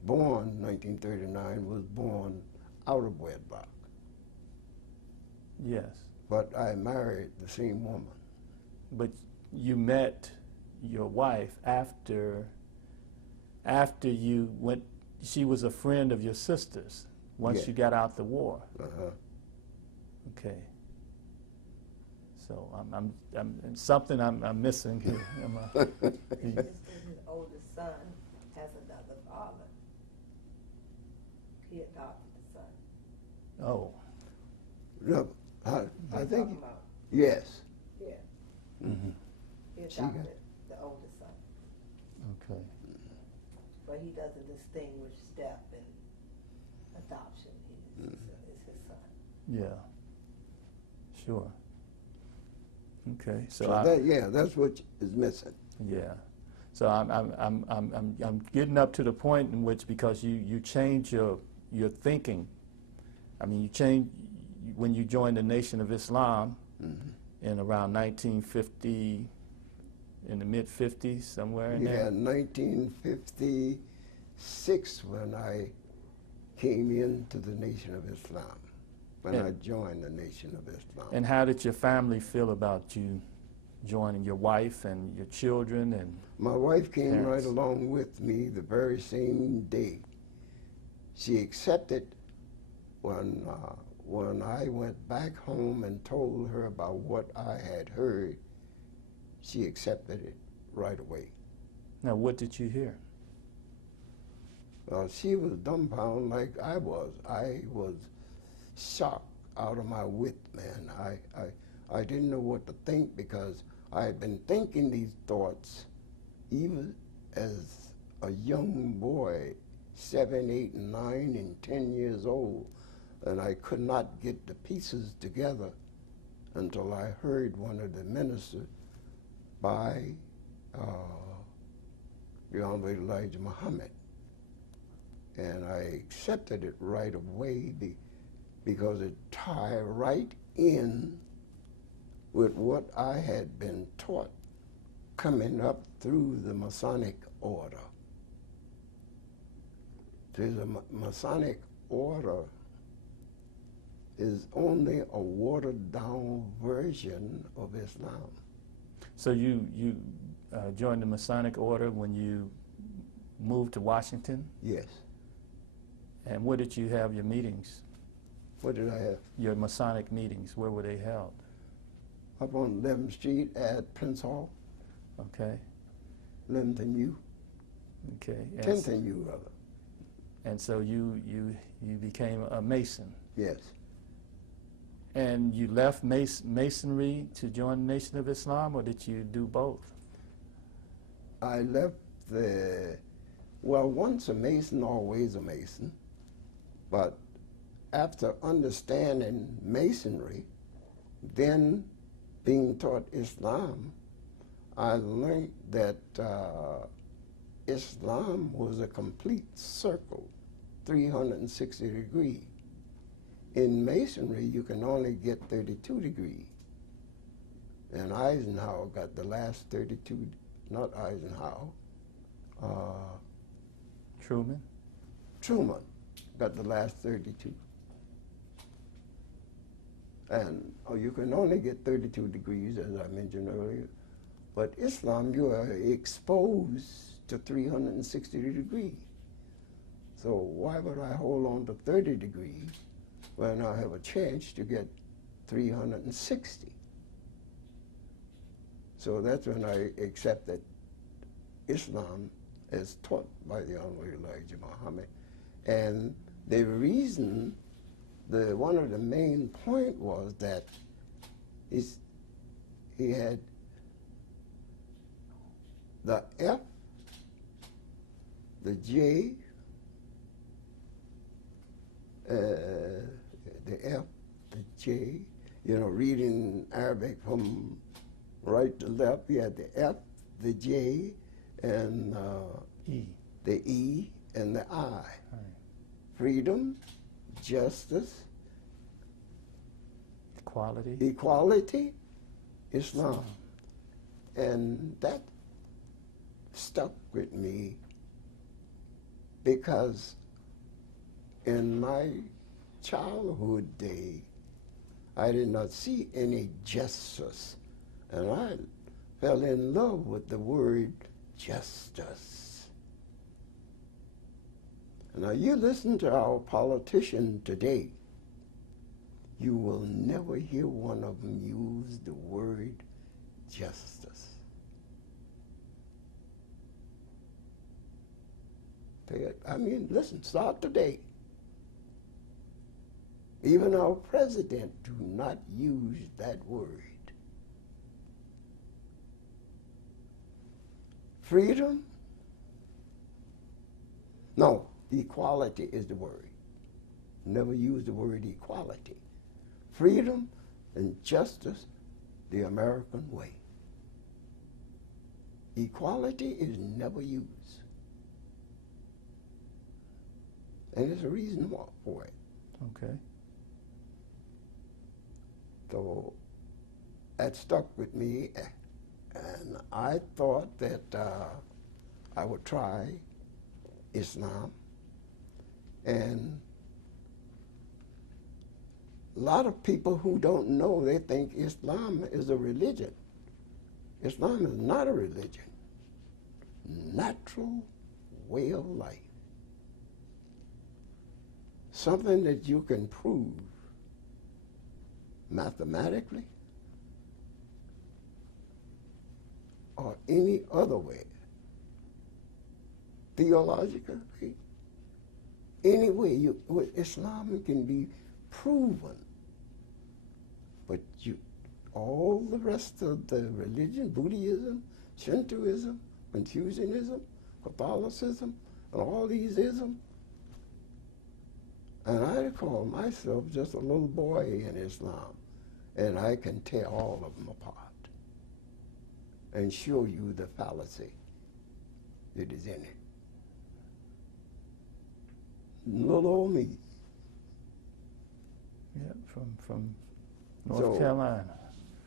born in 1939 was born out of wedlock. Yes. But I married the same woman. But you met your wife after you went. She was a friend of your sister's once Yes. you got out the war. Uh-huh. Okay. So I'm something I'm missing here. His oldest son has another father. He adopted the son. Oh. No, I You're think, talking about, yes. yeah, Mm-hmm. he She got- adopted the oldest son, Okay. but he doesn't distinguish step and adoption. It's his son. Yeah. Sure. Okay. So That's what is missing. yeah. So I'm getting up to the point in which, because you change your thinking. I mean, you changed when you joined the Nation of Islam in around 1950, in the mid 50s, somewhere in Yeah, there. 1956 when I came into the Nation of Islam, when Yeah. I joined the Nation of Islam. And how did your family feel about you joining, your wife and your children and? My wife came Parents. right along with me the very same day. She accepted when I went back home and told her about what I had heard. She accepted it right away. Now, what did you hear? She was dumbfounded like I was. I was shocked out of my wit, man. I didn't know what to think, because I had been thinking these thoughts even as a young boy, 7, 8, 9, and 10 years old, and I could not get the pieces together until I heard one of the ministers by the Honorable Elijah Muhammad. And I accepted it right away because it tied right in with what I had been taught coming up through the Masonic order. The Masonic order is only a watered down version of Islam. So you joined the Masonic order when you moved to Washington? Yes. And where did you have your meetings? What did I have? Your Masonic meetings, where were they held? Up on 11th Street at Prince Hall, Okay, 11th and U, okay. 10th and U, rather. And so you became a Mason. Yes. And you left Masonry to join the Nation of Islam, or did you do both? I left well, once a Mason, always a Mason. But after understanding Masonry, then being taught Islam, I learned that Islam was a complete circle, 360 degrees. In Masonry, you can only get 32 degrees. And Eisenhower got the last 32, not Eisenhower, Truman? Truman got the last 32. And you can only get 32 degrees, as I mentioned earlier. But Islam, you are exposed to 360 degrees. So why would I hold on to 30 degrees when I have a chance to get 360? So that's when I accepted Islam as taught by the Honorable Elijah Muhammad. And the reason, one of the main point was that he had the F, the J, the F, the J, you know, reading Arabic from right to left, you had the F, the J, and E. the E, and the I. Right. Freedom, justice, Equality? equality, Islam. And that stuck with me because in my childhood day, I did not see any justice. And I fell in love with the word justice. Now you listen to our politicians today, you will never hear one of them use the word justice. I mean, listen, start today. Even our president do not use that word. Freedom? No, equality is the word. Never use the word equality. Freedom and justice, the American way. Equality is never used. And there's a reason for it. Okay. So that stuck with me, and I thought that I would try Islam. And a lot of people who don't know, they think Islam is a religion. Islam is not a religion. Natural way of life. Something that you can prove mathematically or any other way, theologically, any way with Islam can be proven. But all the rest of the religion, Buddhism, Shintoism, Confucianism, Catholicism and all these isms. And I call myself just a little boy in Islam, and I can tear all of them apart and show you the fallacy that is in it. Little old me. Yeah, from North Carolina.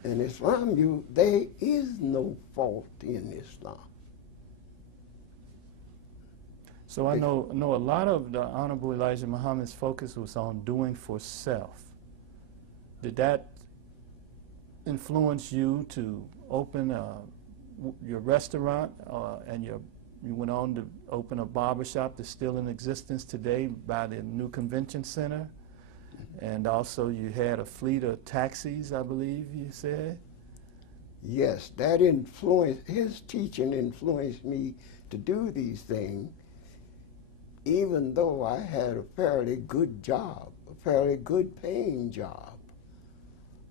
In Islam, there is no fault in Islam. So I know a lot of the Honorable Elijah Muhammad's focus was on doing for self. Did that influence you to open your restaurant, and you went on to open a barbershop that's still in existence today by the new convention center? And also you had a fleet of taxis, I believe you said? Yes, his teaching influenced me to do these things, even though I had a fairly good job, a fairly good paying job.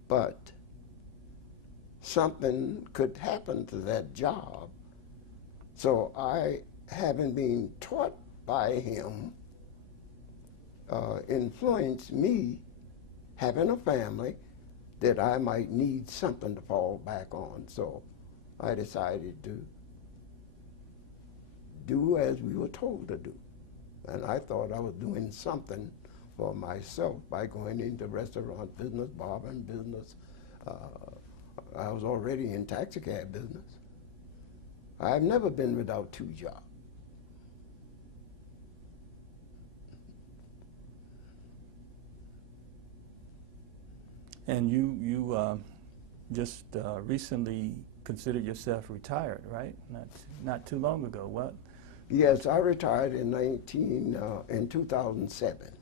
But something could happen to that job. So I, having been taught by him, influenced me, having a family, that I might need something to fall back on. So I decided to do as we were told to do. And I thought I was doing something for myself by going into restaurant business, barbering business. I was already in taxi cab business. I've never been without two jobs. And you just recently considered yourself retired, right? Not too long ago. What? Yes, I retired in 2007.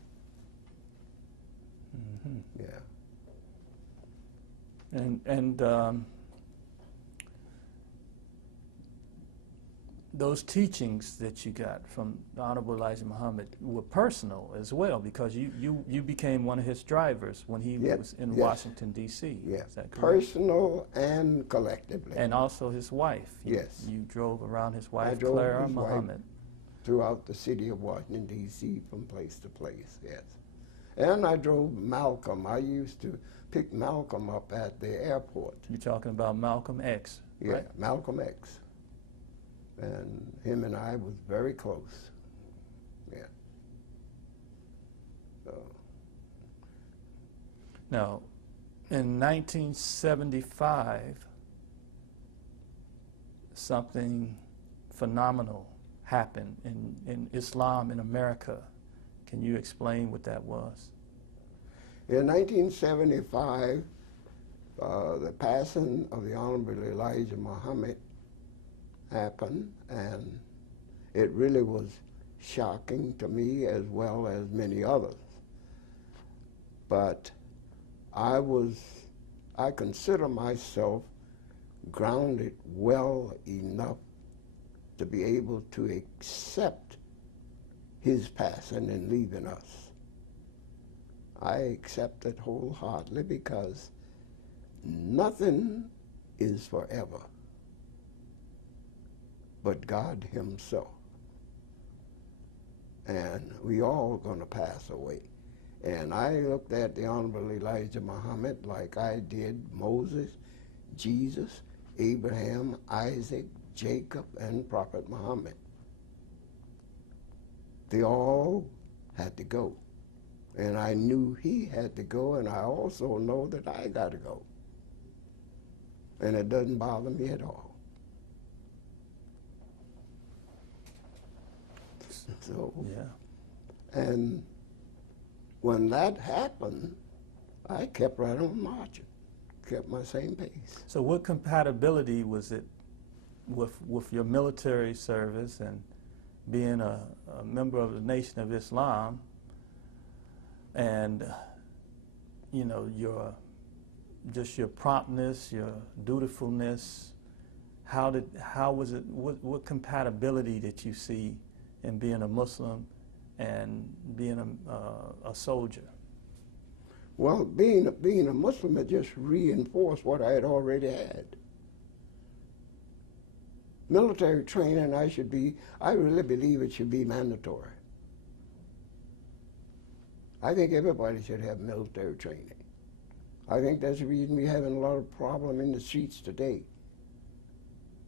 Mm-hmm. Yeah. And those teachings that you got from the Honorable Elijah Muhammad were personal as well, because you became one of his drivers when he was in Washington, D.C. Yes, Is that correct? Personal and collectively. And also his wife. Yes. You drove around his wife, I drove Clara his Muhammad. wife throughout the city of Washington, D.C., from place to place, yes. And I drove Malcolm. I used to pick Malcolm up at the airport. You're talking about Malcolm X, Yeah, right? Malcolm X. And him and I was very close. Yeah. So. Now, in 1975, something phenomenal happened in Islam in America. Can you explain what that was? In 1975, the passing of the Honorable Elijah Muhammad happened, and it really was shocking to me as well as many others. But I consider myself grounded well enough to be able to accept his passing and leaving us. I accept it wholeheartedly because nothing is forever but God himself. And we all gonna pass away. And I looked at the Honorable Elijah Muhammad like I did Moses, Jesus, Abraham, Isaac, Jacob, and Prophet Muhammad. They all had to go. And I knew he had to go, and I also know that I got to go. And it doesn't bother me at all. So, Yeah. and when that happened, I kept right on marching, kept my same pace. So what compatibility was it with your military service and being a member of the Nation of Islam, and you know, your promptness, your dutifulness? What compatibility did you see in being a Muslim and being a soldier? Well, being a Muslim, it just reinforced what I had already had. Military training, I really believe it should be mandatory. I think everybody should have military training. I think that's the reason we're having a lot of problem in the streets today.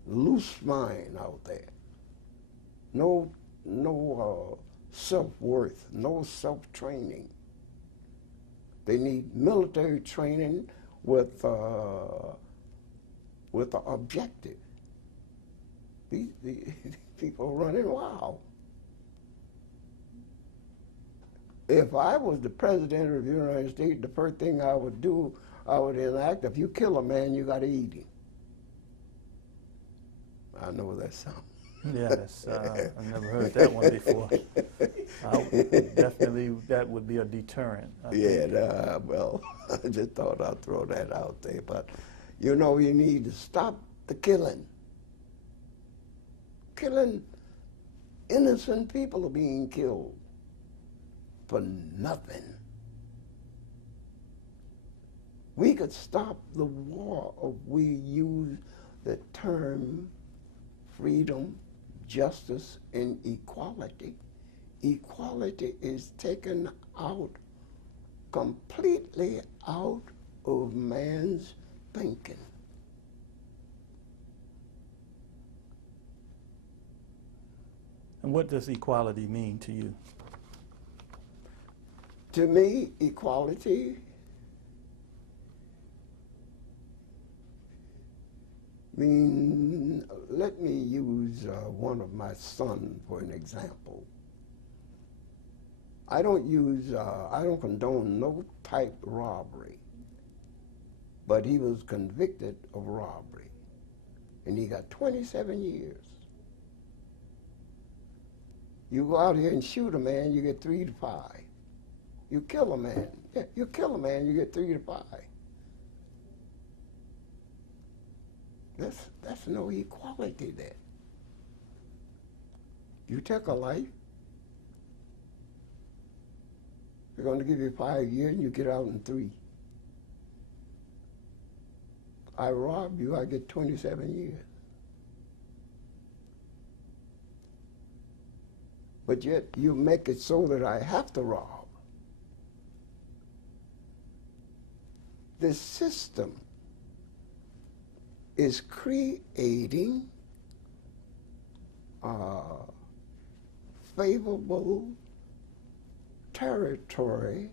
Loose mind out there. No self-worth, no self-training. They need military training with an objective. These people are running wild. If I was the president of the United States, the first thing I would do, I would enact, if you kill a man, you got to eat him. I know that sounds. Yeah, I've never heard that one before. Definitely, that would be a deterrent. Well, I just thought I'd throw that out there. But, you know, you need to stop the killing. Innocent people are being killed for nothing. We could stop the war if we use the term freedom, justice, and equality. Equality is taken out, completely out of man's thinking. And what does equality mean to you? To me, equality let me use one of my sons for an example. I don't condone no type robbery, but he was convicted of robbery, and he got 27 years. You go out here and shoot a man, you get 3 to 5. You kill a man, you get 3 to 5. That's no equality there. You take a life, they're going to give you 5 years and you get out in 3. I rob you, I get 27 years. But yet you make it so that I have to rob. This system is creating favorable territory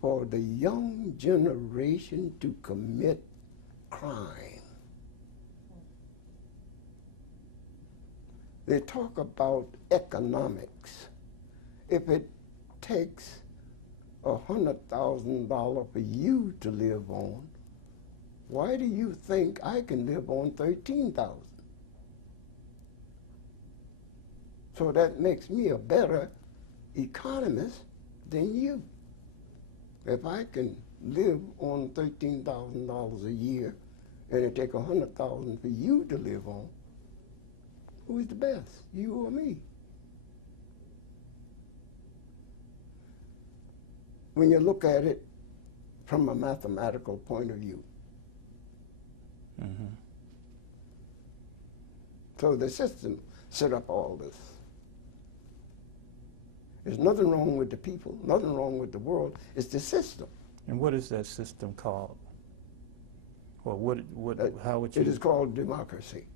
for the young generation to commit crime. They talk about economics. If it takes $100,000 for you to live on, why do you think I can live on $13,000? So that makes me a better economist than you. If I can live on $13,000 a year and it takes $100,000 for you to live on, who is the best, you or me? When you look at it from a mathematical point of view. Mm-hmm. So the system set up all this. There's nothing wrong with the people, nothing wrong with the world. It's the system. And what is that system called? Or how would you? It is called democracy.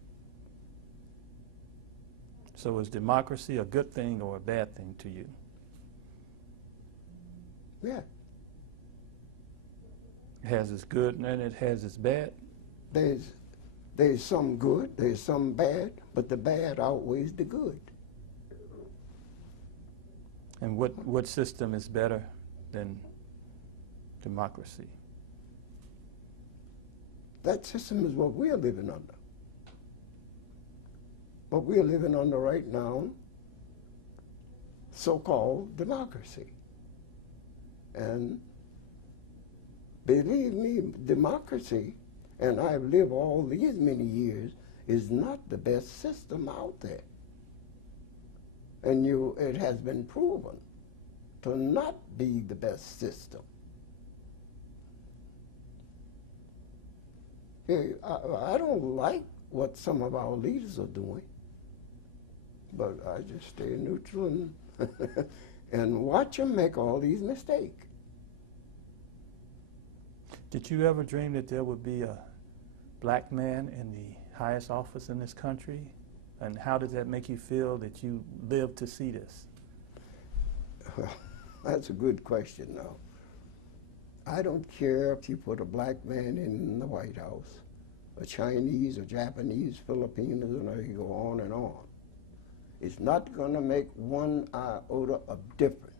So is democracy a good thing or a bad thing to you? Yeah. It has its good and it has its bad? There's some good, there's some bad, but the bad outweighs the good. And what system is better than democracy? That system is what we're living under. What we're living under right now, so-called democracy. And believe me, democracy, and I've lived all these many years, is not the best system out there. And it has been proven to not be the best system. Hey, I don't like what some of our leaders are doing, but I just stay neutral and watch them make all these mistakes. Did you ever dream that there would be a black man in the highest office in this country? And how does that make you feel that you lived to see this? Well, that's a good question now. I don't care if you put a black man in the White House, a Chinese, a Japanese, Filipinos, and you go on and on. It's not going to make one iota of difference.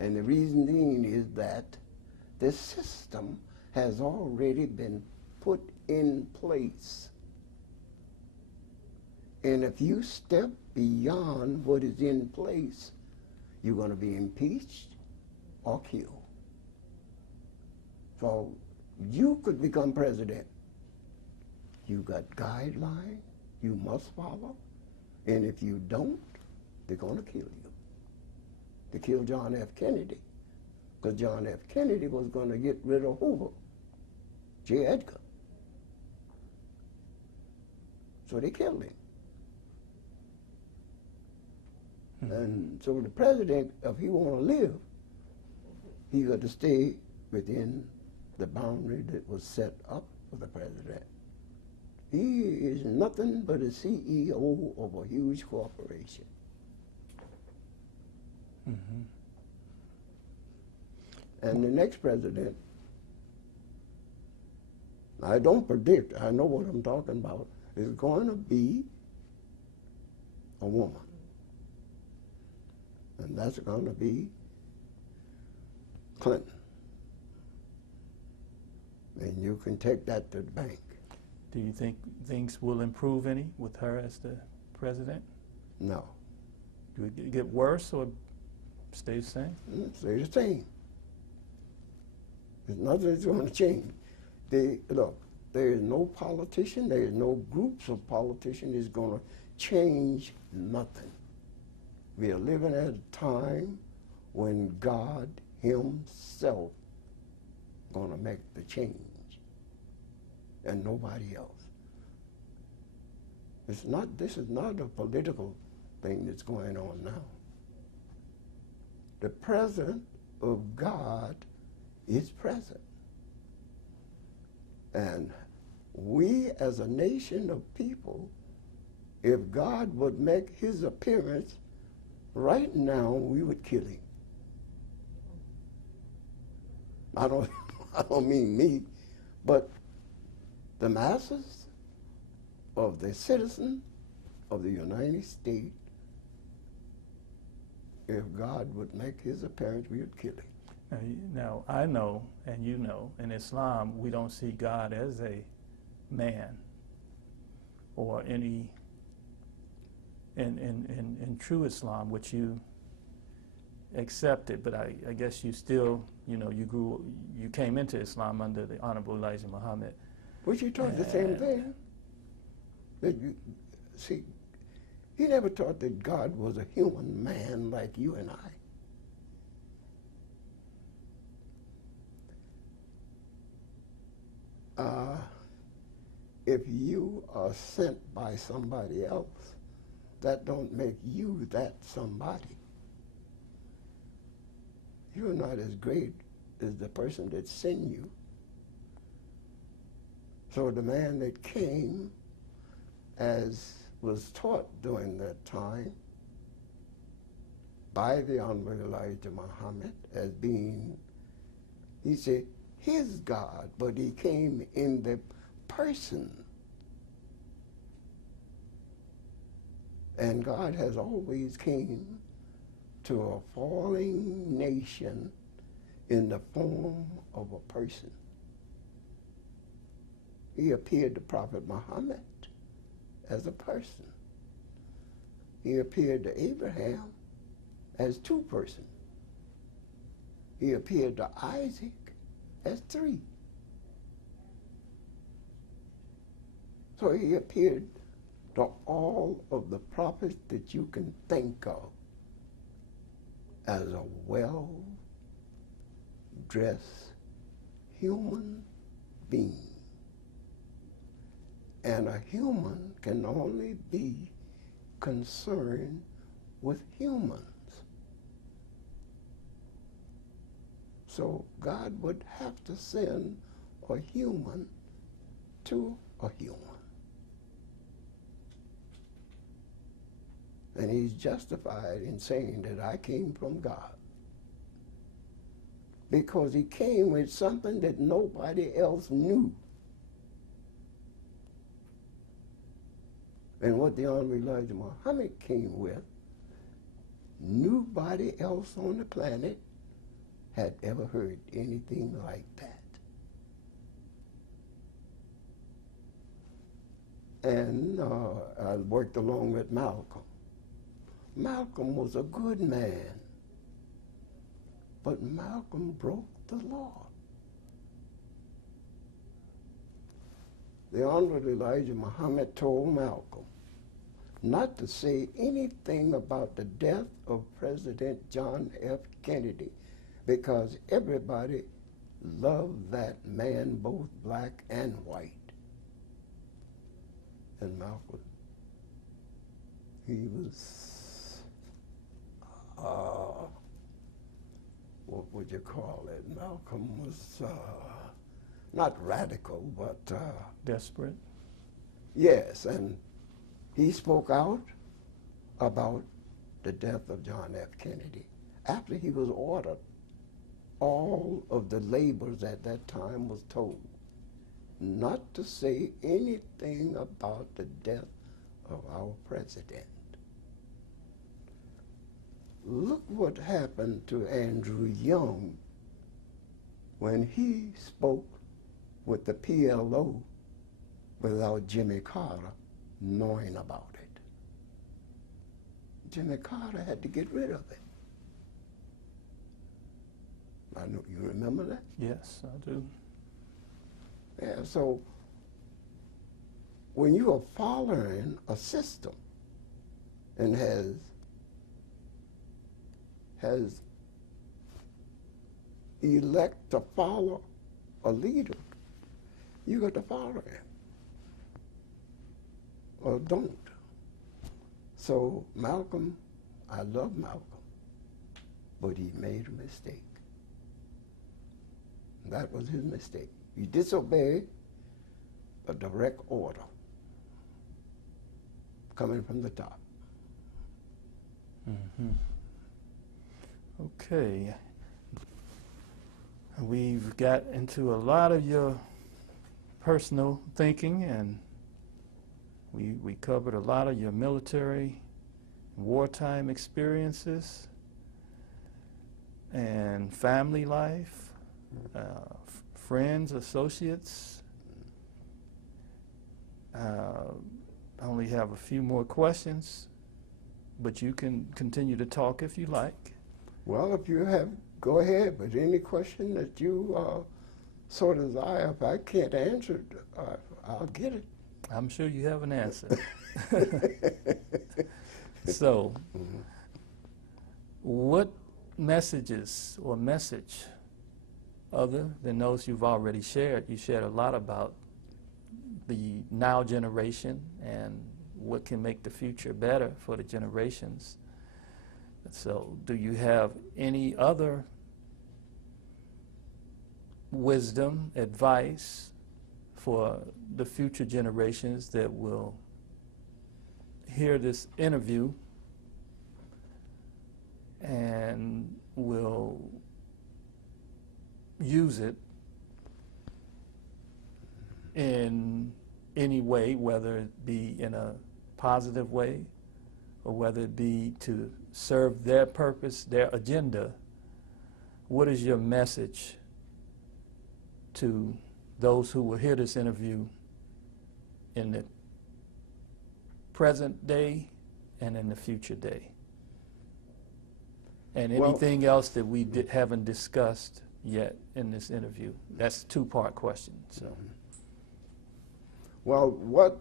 And the reason being is that this system has already been put in place. And if you step beyond what is in place, you're going to be impeached or killed. So you could become president. You got guidelines you must follow, and if you don't, they're going to kill you. They killed John F. Kennedy, because John F. Kennedy was going to get rid of Hoover, J. Edgar. So they killed him. And so the president, if he want to live, he got to stay within the boundary that was set up for the president. He is nothing but a CEO of a huge corporation. Mm-hmm. And the next president, I don't predict, I know what I'm talking about, is going to be a woman. And that's going to be Clinton. And you can take that to the bank. Do you think things will improve any with her as the president? No. Do it get worse or stay the same? Stay the same. There's nothing that's going to change. Look, there is no politician, there is no groups of politicians that's going to change nothing. We are living at a time when God himself going to make the change, and nobody else. This is not a political thing that's going on now. The presence of God is present. And we as a nation of people, if God would make his appearance right now, we would kill him. I don't mean me, but the masses of the citizens of the United States, if God would make his appearance, we would kill him. Now, I know, and you know, in Islam, we don't see God as a man or any, in true Islam, which you accepted, but I guess you still, you came into Islam under the Honorable Elijah Muhammad. But you taught the same thing. See, he never taught that God was a human man like you and I. If you are sent by somebody else, that don't make you that somebody. You're not as great as the person that sent you. So the man that came, as was taught during that time by the Honorable Elijah Muhammad as being, he said, his God, but he came in the person. And God has always came to a falling nation in the form of a person. He appeared to Prophet Muhammad as a person. He appeared to Abraham as two persons. He appeared to Isaac as three. So he appeared to all of the prophets that you can think of as a well-dressed human being. And a human can only be concerned with humans. So God would have to send a human to a human. And he's justified in saying that I came from God, because he came with something that nobody else knew. And what the Honorable Elijah Muhammad came with, nobody else on the planet had ever heard anything like that. And I worked along with Malcolm. Malcolm was a good man, but Malcolm broke the law. The Honorable Elijah Muhammad told Malcolm not to say anything about the death of President John F. Kennedy, because everybody loved that man, both black and white. And Malcolm, he was, what would you call it? Malcolm was not radical, but Desperate. yes, and he spoke out about the death of John F. Kennedy after he was ordered. All of the laborers at that time was told not to say anything about the death of our president. Look what happened to Andrew Young when he spoke with the PLO without Jimmy Carter knowing about it. Jimmy Carter had to get rid of it. I know you remember that? Yes, I do. Yeah, so when you are following a system and has elect to follow a leader, you got to follow him or don't. So Malcolm, I love Malcolm, but he made a mistake. That was his mistake. He disobeyed a direct order coming from the top. Mm-hmm. Okay. We've got into a lot of your personal thinking, and we covered a lot of your military, wartime experiences, and family life, friends, associates. I only have a few more questions, but you can continue to talk if you like. Well, if you have, go ahead, but any question that you so desire, if I can't answer it, I'll get it. I'm sure you have an answer. So, what messages or message, other than those you've already shared, you shared a lot about the now generation and what can make the future better for the generations. So, do you have any other wisdom, advice for the future generations that will hear this interview and will use it in any way, whether it be in a positive way or whether it be to serve their purpose, their agenda? What is your message to those who will hear this interview in the present day and in the future day? And anything else that we haven't discussed yet in this interview? That's a two-part question. So, well, what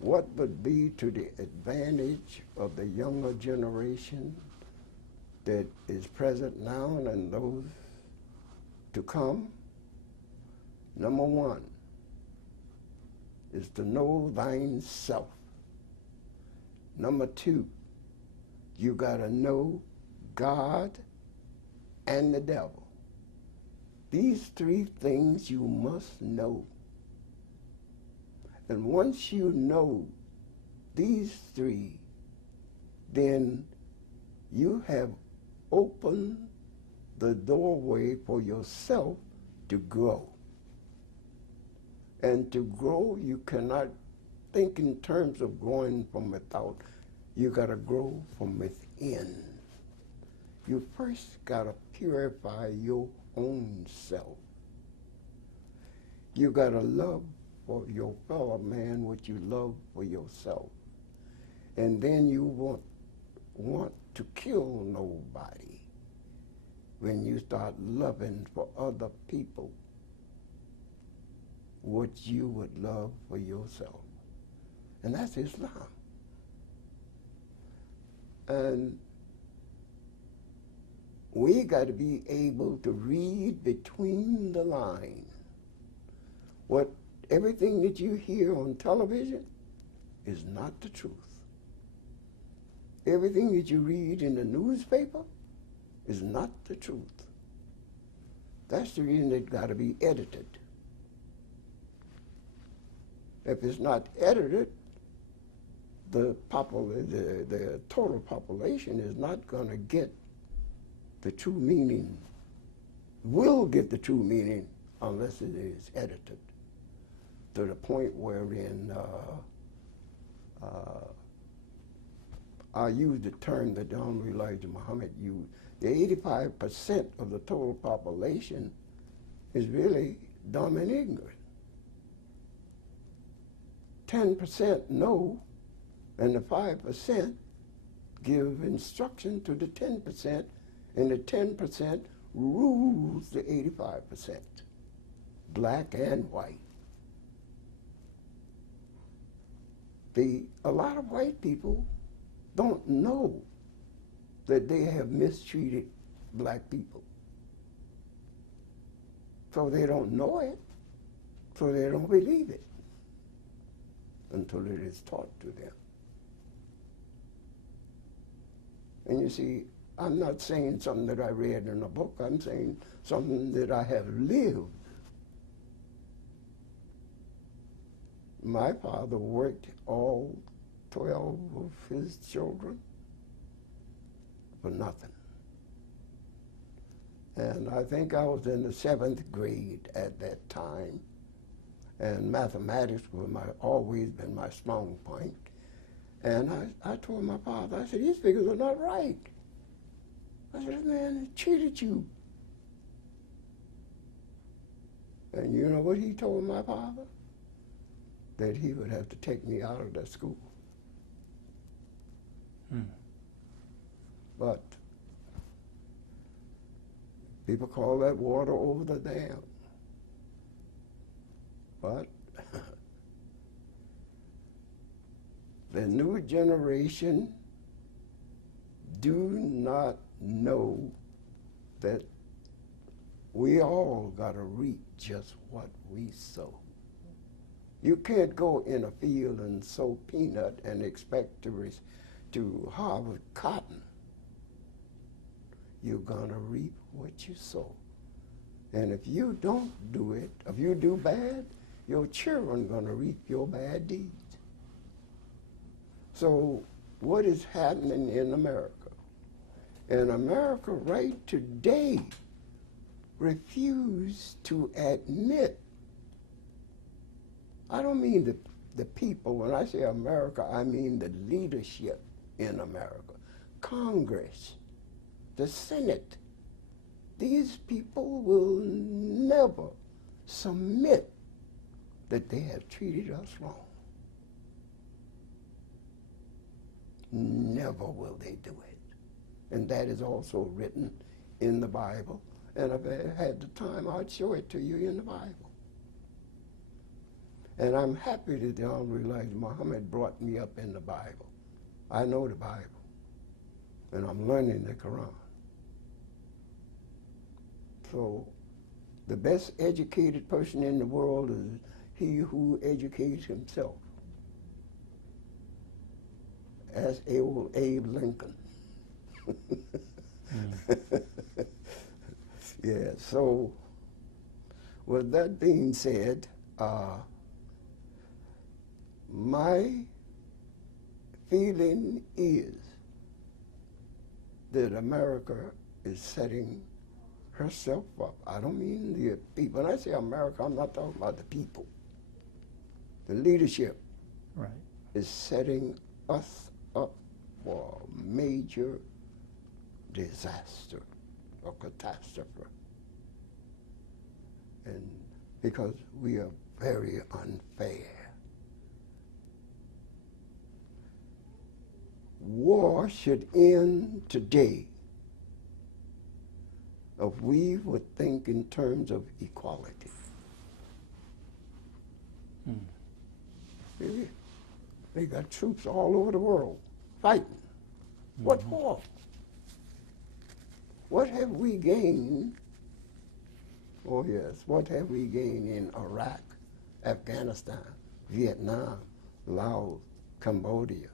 would be to the advantage of the younger generation that is present now and those to come? Number one, is to know thyself. Number 2, you got to know God and the devil. These 3 things you must know. And once you know these 3, then you have opened the doorway for yourself to grow. And to grow, you cannot think in terms of growing from without. You got to grow from within. You first got to purify your own self. You got to love for your fellow man what you love for yourself. And then you want to kill nobody when you start loving for other people what you would love for yourself. And that's Islam. And we got to be able to read between the lines. Everything that you hear on television is not the truth. Everything that you read in the newspaper is not the truth. That's the reason it got to be edited. If it's not edited, the total population is not going to get the true meaning, will get the true meaning unless it is edited to the point wherein I use the term that the Honorable Elijah Muhammad used. The 85% of the total population is really dumb and ignorant. 10% know, and the 5% give instruction to the 10%, and the 10% rules the 85%, black and white. A lot of white people don't know that they have mistreated black people. So they don't know it, so they don't believe it until it is taught to them. And you see, I'm not saying something that I read in a book, I'm saying something that I have lived. My father worked all 12 of his children for nothing. And I think I was in the 7th grade at that time, and mathematics was always been my strong point. And I told my father, I said, these figures are not right. I said, this man cheated you. And you know what he told my father? That he would have to take me out of that school. But people call that water over the dam. But the new generation do not know that we all got to reap just what we sow. You can't go in a field and sow peanut and expect to harvest cotton. You're going to reap what you sow. And if you don't do it, if you do bad, your children are going to reap your bad deeds. So what is happening in America? And America right today refuse to admit, I don't mean the people, when I say America, I mean the leadership in America, Congress, the Senate. These people will never submit that they have treated us wrong. Never will they do it. And that is also written in the Bible. And if I had the time, I'd show it to you in the Bible. And I'm happy that the Honorable Elijah Muhammad brought me up in the Bible. I know the Bible, and I'm learning the Quran. So the best educated person in the world is he who educates himself. As old Abe Lincoln. Yeah, so with that being said, my feeling is that America is setting herself up. I don't mean the people. When I say America, I'm not talking about the people. The leadership Right. is setting us up for a major disaster or catastrophe. And because we are very unfair. War should end today if we would think in terms of equality. They got troops all over the world fighting. What for? What have we gained? Oh yes, what have we gained in Iraq, Afghanistan, Vietnam, Laos, Cambodia,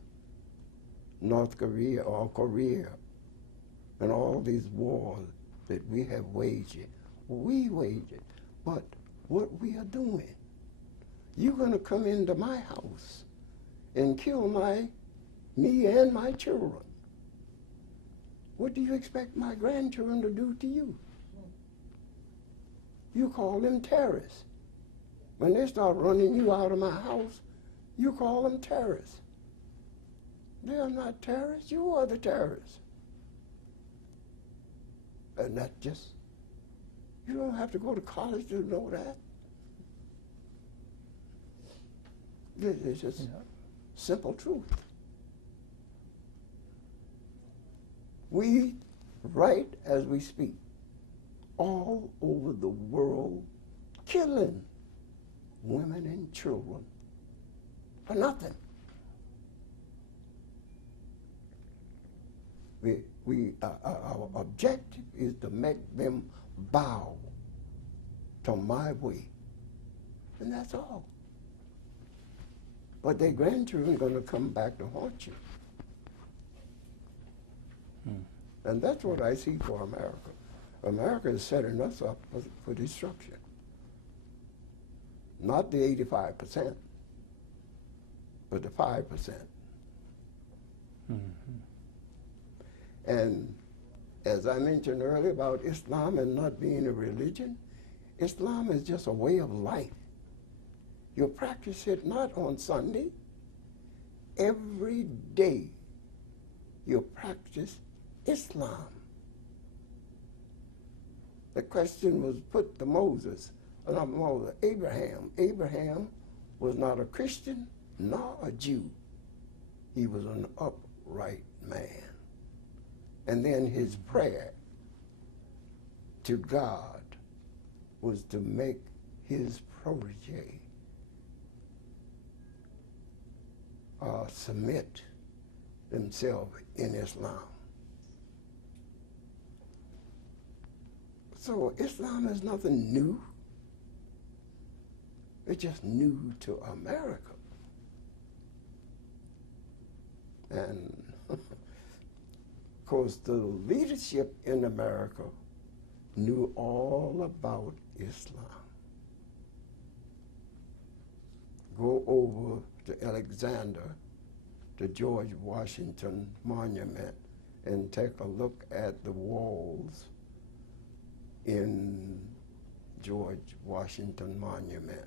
North Korea or Korea, and all these wars that we have waged? We waged it, but what we are doing, you're going to come into my house and kill me and my children. What do you expect my grandchildren to do to you? You call them terrorists. When they start running you out of my house, you call them terrorists. They are not terrorists. You are the terrorists. And that just, you don't have to go to college to know that. This is just simple truth. We, right as we speak, all over the world, killing women and children for nothing. Our objective is to make them bow to my way, and that's all. But their grandchildren are going to come back to haunt you. And that's what I see for America. America is setting us up for destruction. Not the 85%, but the 5%. And as I mentioned earlier about Islam and not being a religion, Islam is just a way of life. You practice it not on Sunday. Every day you practice Islam. The question was put to Moses, not Moses, Abraham. Abraham was not a Christian nor a Jew. He was an upright man. And then his prayer to God was to make his protege submit themselves in Islam. So Islam is nothing new. It's just new to America. And of course, the leadership in America knew all about Islam. Go over to Alexander, the George Washington Monument, and take a look at the walls in George Washington Monument.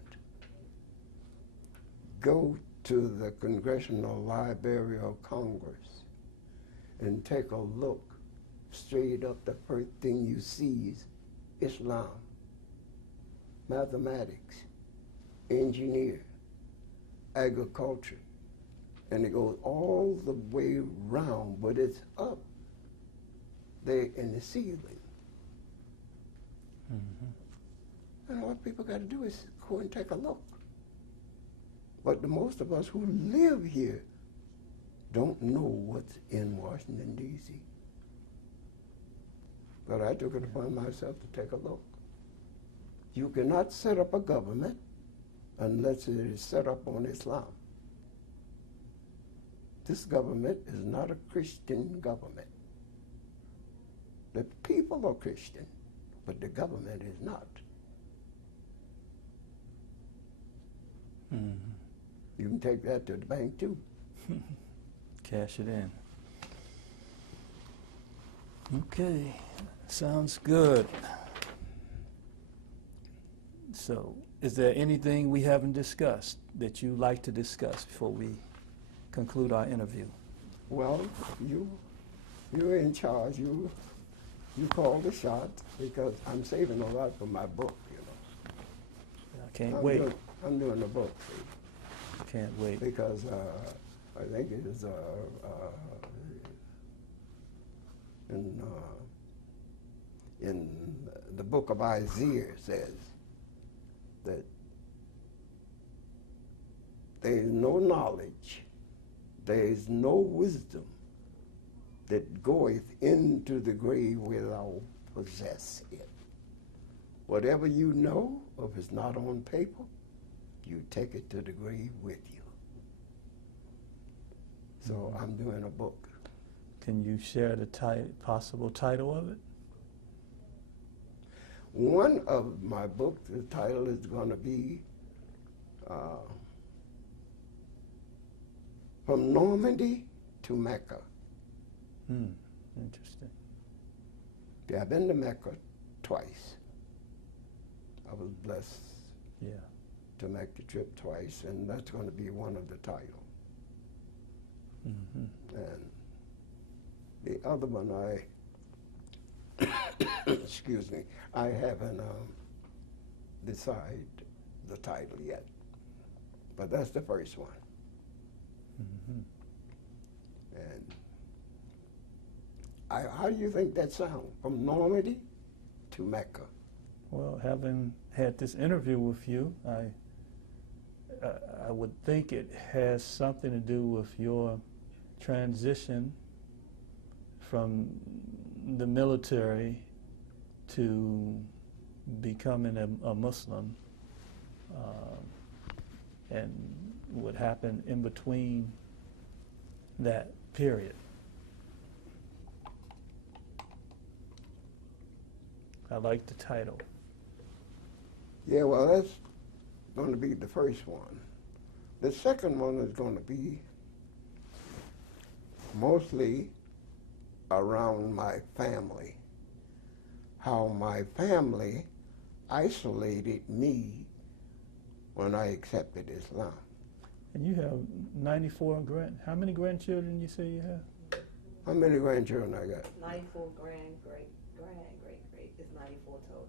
Go to the Congressional Library of Congress and take a look straight up. The first thing you see is Islam, mathematics, engineer, agriculture, and it goes all the way around, but it's up there in the ceiling. And what people got to do is go and take a look. But the most of us who live here don't know what's in Washington, D.C. But I took it upon myself to take a look. You cannot set up a government unless it is set up on Islam. This government is not a Christian government. The people are Christian, but the government is not. Mhm. You can take that to the bank too. Cash it in. Okay, sounds good. So, is there anything we haven't discussed that you'd like to discuss before we conclude our interview? Well, you're in charge. You call the shots because I'm saving a lot for my book. You know. I can't wait. I'm doing the book. See? Can't wait. Because I think it is in the book of Isaiah says that there is no knowledge, there is no wisdom that goeth into the grave where thou possess it. Whatever you know, if it's not on paper, you take it to the grave with you. So I'm doing a book. Can you share the possible title of it? One of my books, the title is going to be From Normandy to Mecca. Interesting. Yeah, I've been to Mecca twice. I was blessed to make the trip twice, and that's going to be one of the titles. Mm-hmm. And the other one, excuse me, I haven't decided the title yet, but that's the first one. Mm-hmm. And how do you think that sounds? From Normandy to Mecca. Well, having had this interview with you, I would think it has something to do with your transition from the military to becoming a Muslim, and what happened in between that period. I like the title. Yeah, well, that's going to be the first one. The second one is going to be mostly around my family, how my family isolated me when I accepted Islam. And you have 94 how many grandchildren you say you have? How many grandchildren I got? 94 grand is 94 total.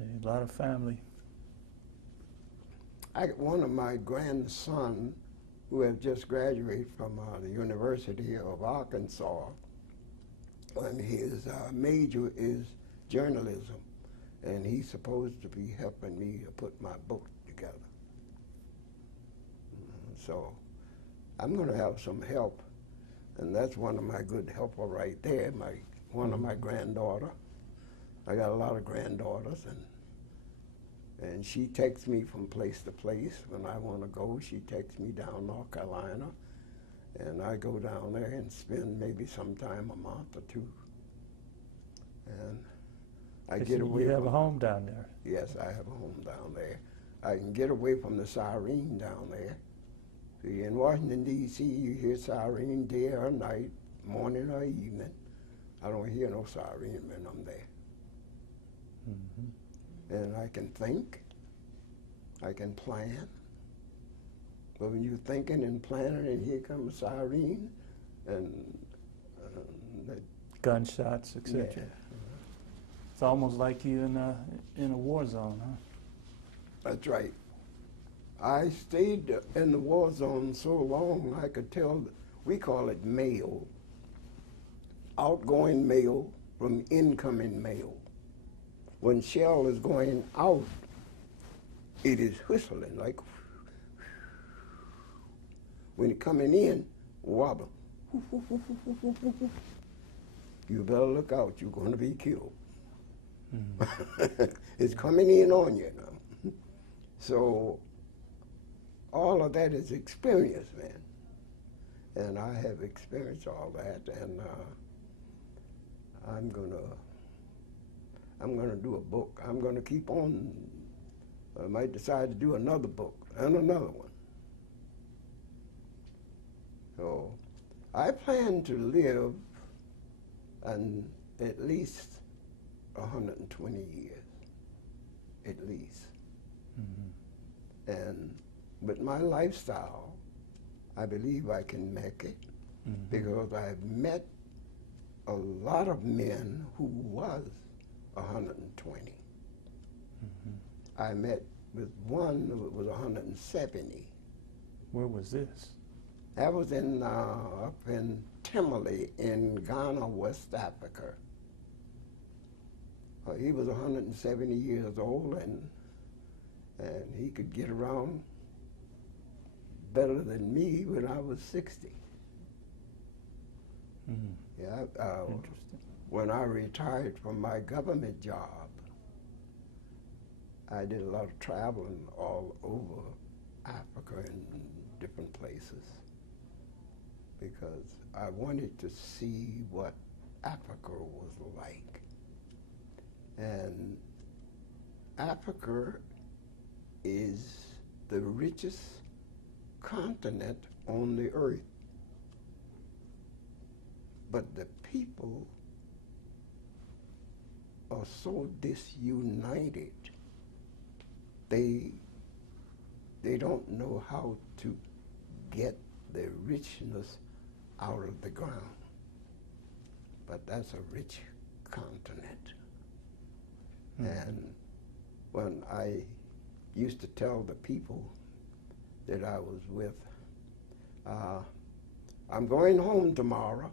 A lot of family. I got one of my grandsons who have just graduated from the University of Arkansas, and his major is journalism, and he's supposed to be helping me to put my book together. So I'm going to have some help, and that's one of my good helper right there, one of my granddaughter. I got a lot of granddaughters, and she takes me from place to place. When I want to go, she takes me down North Carolina, and I go down there and spend maybe sometime a month or two. And I get away. You have a home down there. Yes, I have a home down there. I can get away from the siren down there. See, in Washington, D.C., you hear siren day or night, morning or evening. I don't hear no siren when I'm there. Mm-hmm. And I can think, I can plan. But when you're thinking and planning, and here comes a siren, and gunshots, etc. Yeah. It's almost like you in a war zone, huh? That's right. I stayed in the war zone so long I could tell, we call it mail, outgoing mail from incoming mail. When shell is going out, it is whistling like, when it coming in, wobble. You better look out, you're going to be killed. It's coming in on you now. So all of that is experience, man. And I have experienced all that, and I'm gonna do a book. I'm gonna keep on. I might decide to do another book and another one. So I plan to live at least 120 years, at least. And with my lifestyle, I believe I can make it because I've met a lot of men who was 120. I met with one who was 170. Where was this? That was up in Timale in Ghana, West Africa. He was 170 years old, and he could get around better than me when I was 60. Yeah, Interesting. when I retired from my government job, I did a lot of traveling all over Africa and different places because I wanted to see what Africa was like. And Africa is the richest continent on the earth. But the people are so disunited. They don't know how to get the richness out of the ground. But that's a rich continent. And when I used to tell the people that I was with, I'm going home tomorrow.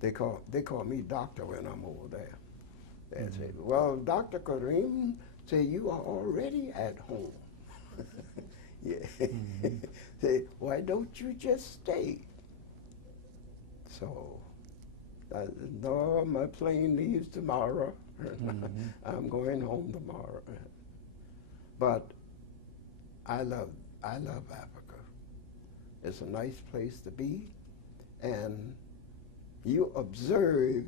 They call me doctor when I'm over there. They say, well, Dr. Kareem, say you are already at home. Yeah. Say, why don't you just stay? So, no, my plane leaves tomorrow. I'm going home tomorrow. But I love Africa. It's a nice place to be, and you observe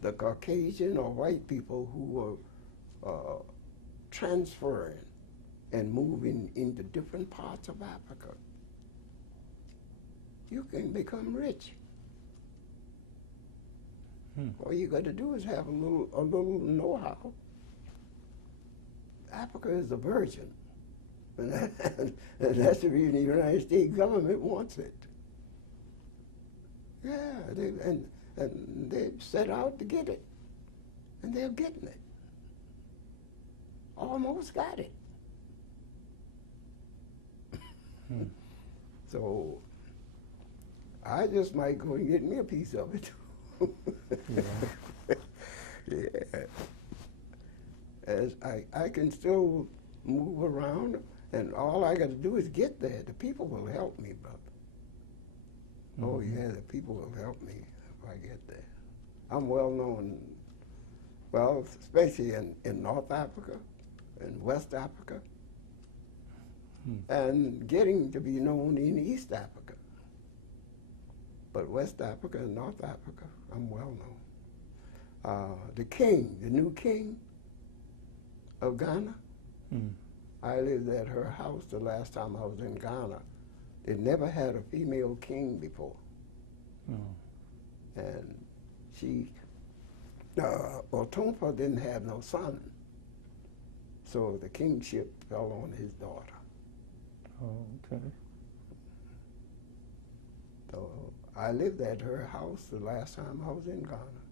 the Caucasian or white people who are transferring and moving into different parts of Africa. You can become rich. All you got to do is have a little know-how. Africa is a virgin, and that's the reason the United States government wants it. Yeah, and they set out to get it, and they're getting it. Almost got it. So I just might go and get me a piece of it. Yeah. As I can still move around, and all I got to do is get there. The people will help me, brother. Oh yeah, the people will help me if I get there. I'm well known, well, especially in North Africa and West Africa, and getting to be known in East Africa. But West Africa and North Africa, I'm well known. The king, the new king of Ghana, I lived at her house the last time I was in Ghana. They never had a female king before. And she, Otompa didn't have no son. So the kingship fell on his daughter. Oh, okay. So I lived at her house the last time I was in Ghana.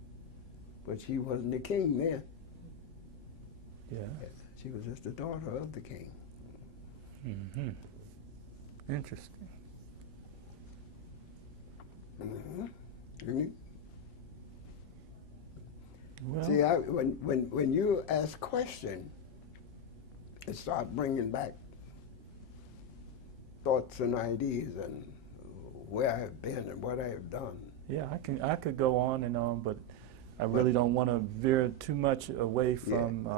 But she wasn't the king then. Yeah. She was just the daughter of the king. Interesting. Well, See, when you ask questions, it starts bringing back thoughts and ideas and where I've been and what I've done. yeah, I could go on and on, but I really don't want to veer too much away from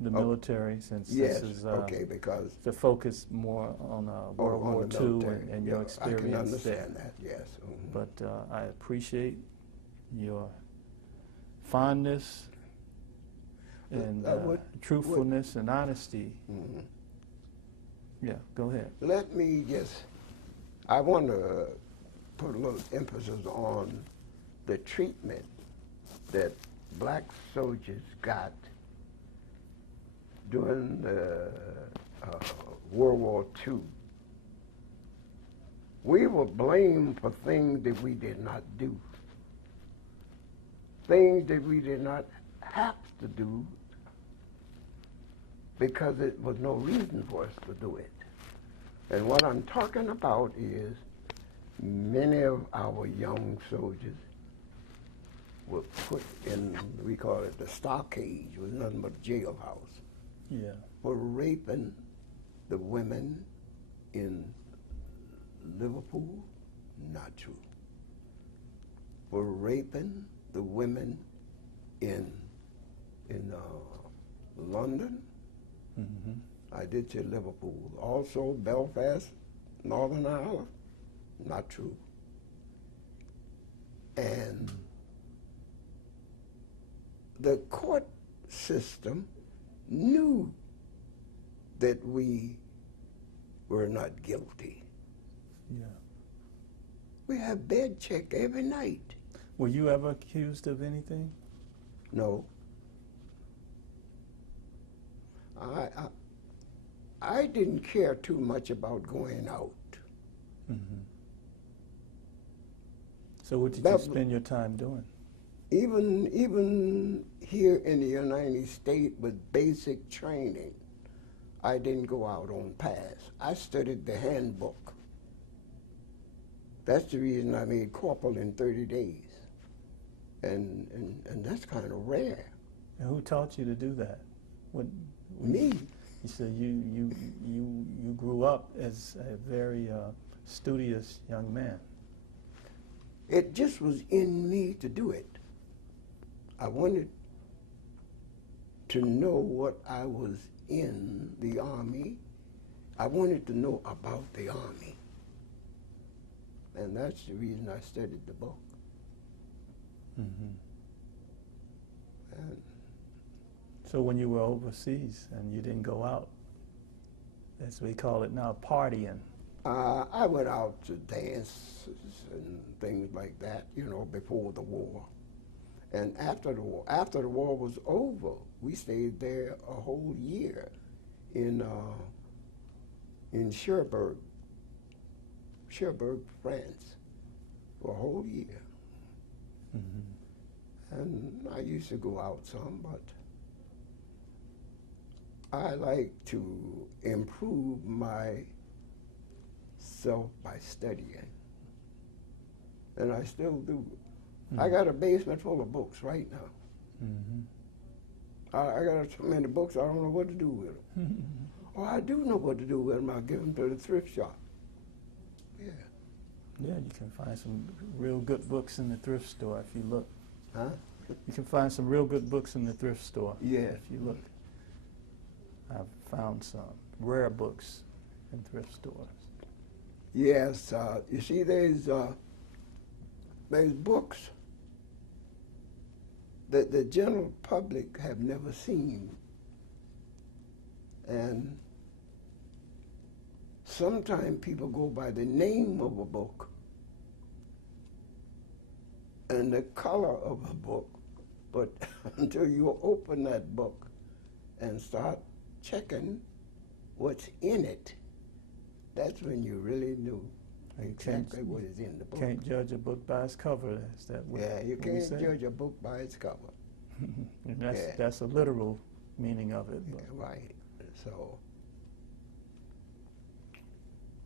the military, since Yes, this is okay, because the focus more on World on War the II military. and your Yeah, experience I can there. understand that, yes. Mhm. But I appreciate your fondness and truthfulness and honesty. Mhm. Yeah, go ahead. Let me just, I want to put a little emphasis on the treatment that black soldiers got during the World War II. We were blamed for things that we did not do, things that we did not have to do, because it was no reason for us to do it. And what I'm talking about is many of our young soldiers were put in, we call it the stockade, it was nothing but a jailhouse, Yeah. for raping the women in Liverpool. Not true. For raping the women in London. Mm-hmm. I did say Liverpool. Also Belfast, Northern Ireland. Not true. And the court system knew that we were not guilty. Yeah. We have bed check every night. Were you ever accused of anything? No. I didn't care too much about going out. Mm-hmm. So what did you spend your time doing? Even here in the United States with basic training, I didn't go out on pass. I studied the handbook. That's the reason I made corporal in 30 days. And that's kind of rare. And who taught you to do that? Me. You said you grew up as a very studious young man. It just was in me to do it. I wanted to know what I was in the Army. I wanted to know about the Army. And that's the reason I studied the book. Mm-hmm. And so when you were overseas and you didn't go out, as we call it now, partying. I went out to dances and things like that, you know, before the war. And after the war was over, we stayed there a whole year in Cherbourg, France, for a whole year. Mm-hmm. And I used to go out some, but I like to improve myself by studying. And I still do. Mm-hmm. I got a basement full of books right now. Mm-hmm. I got so many books, I don't know what to do with them. Or I do know what to do with them. I'll give them to the thrift shop. Yeah. Yeah, you can find some real good books in the thrift store if you look. Huh? You can find some real good books in the thrift store. Yeah. If you look. I've found some rare books in thrift stores. Yes, you see, there's books that the general public have never seen. And sometimes people go by the name of a book and the color of a book, but until you open that book and start checking what's in it, that's when you really knew exactly what is in the book. Can't judge a book by its cover. Is that what? Yeah, you what we can't say? judge a book by its cover. And that's Yeah. that's a literal meaning of it. But. Yeah, right. So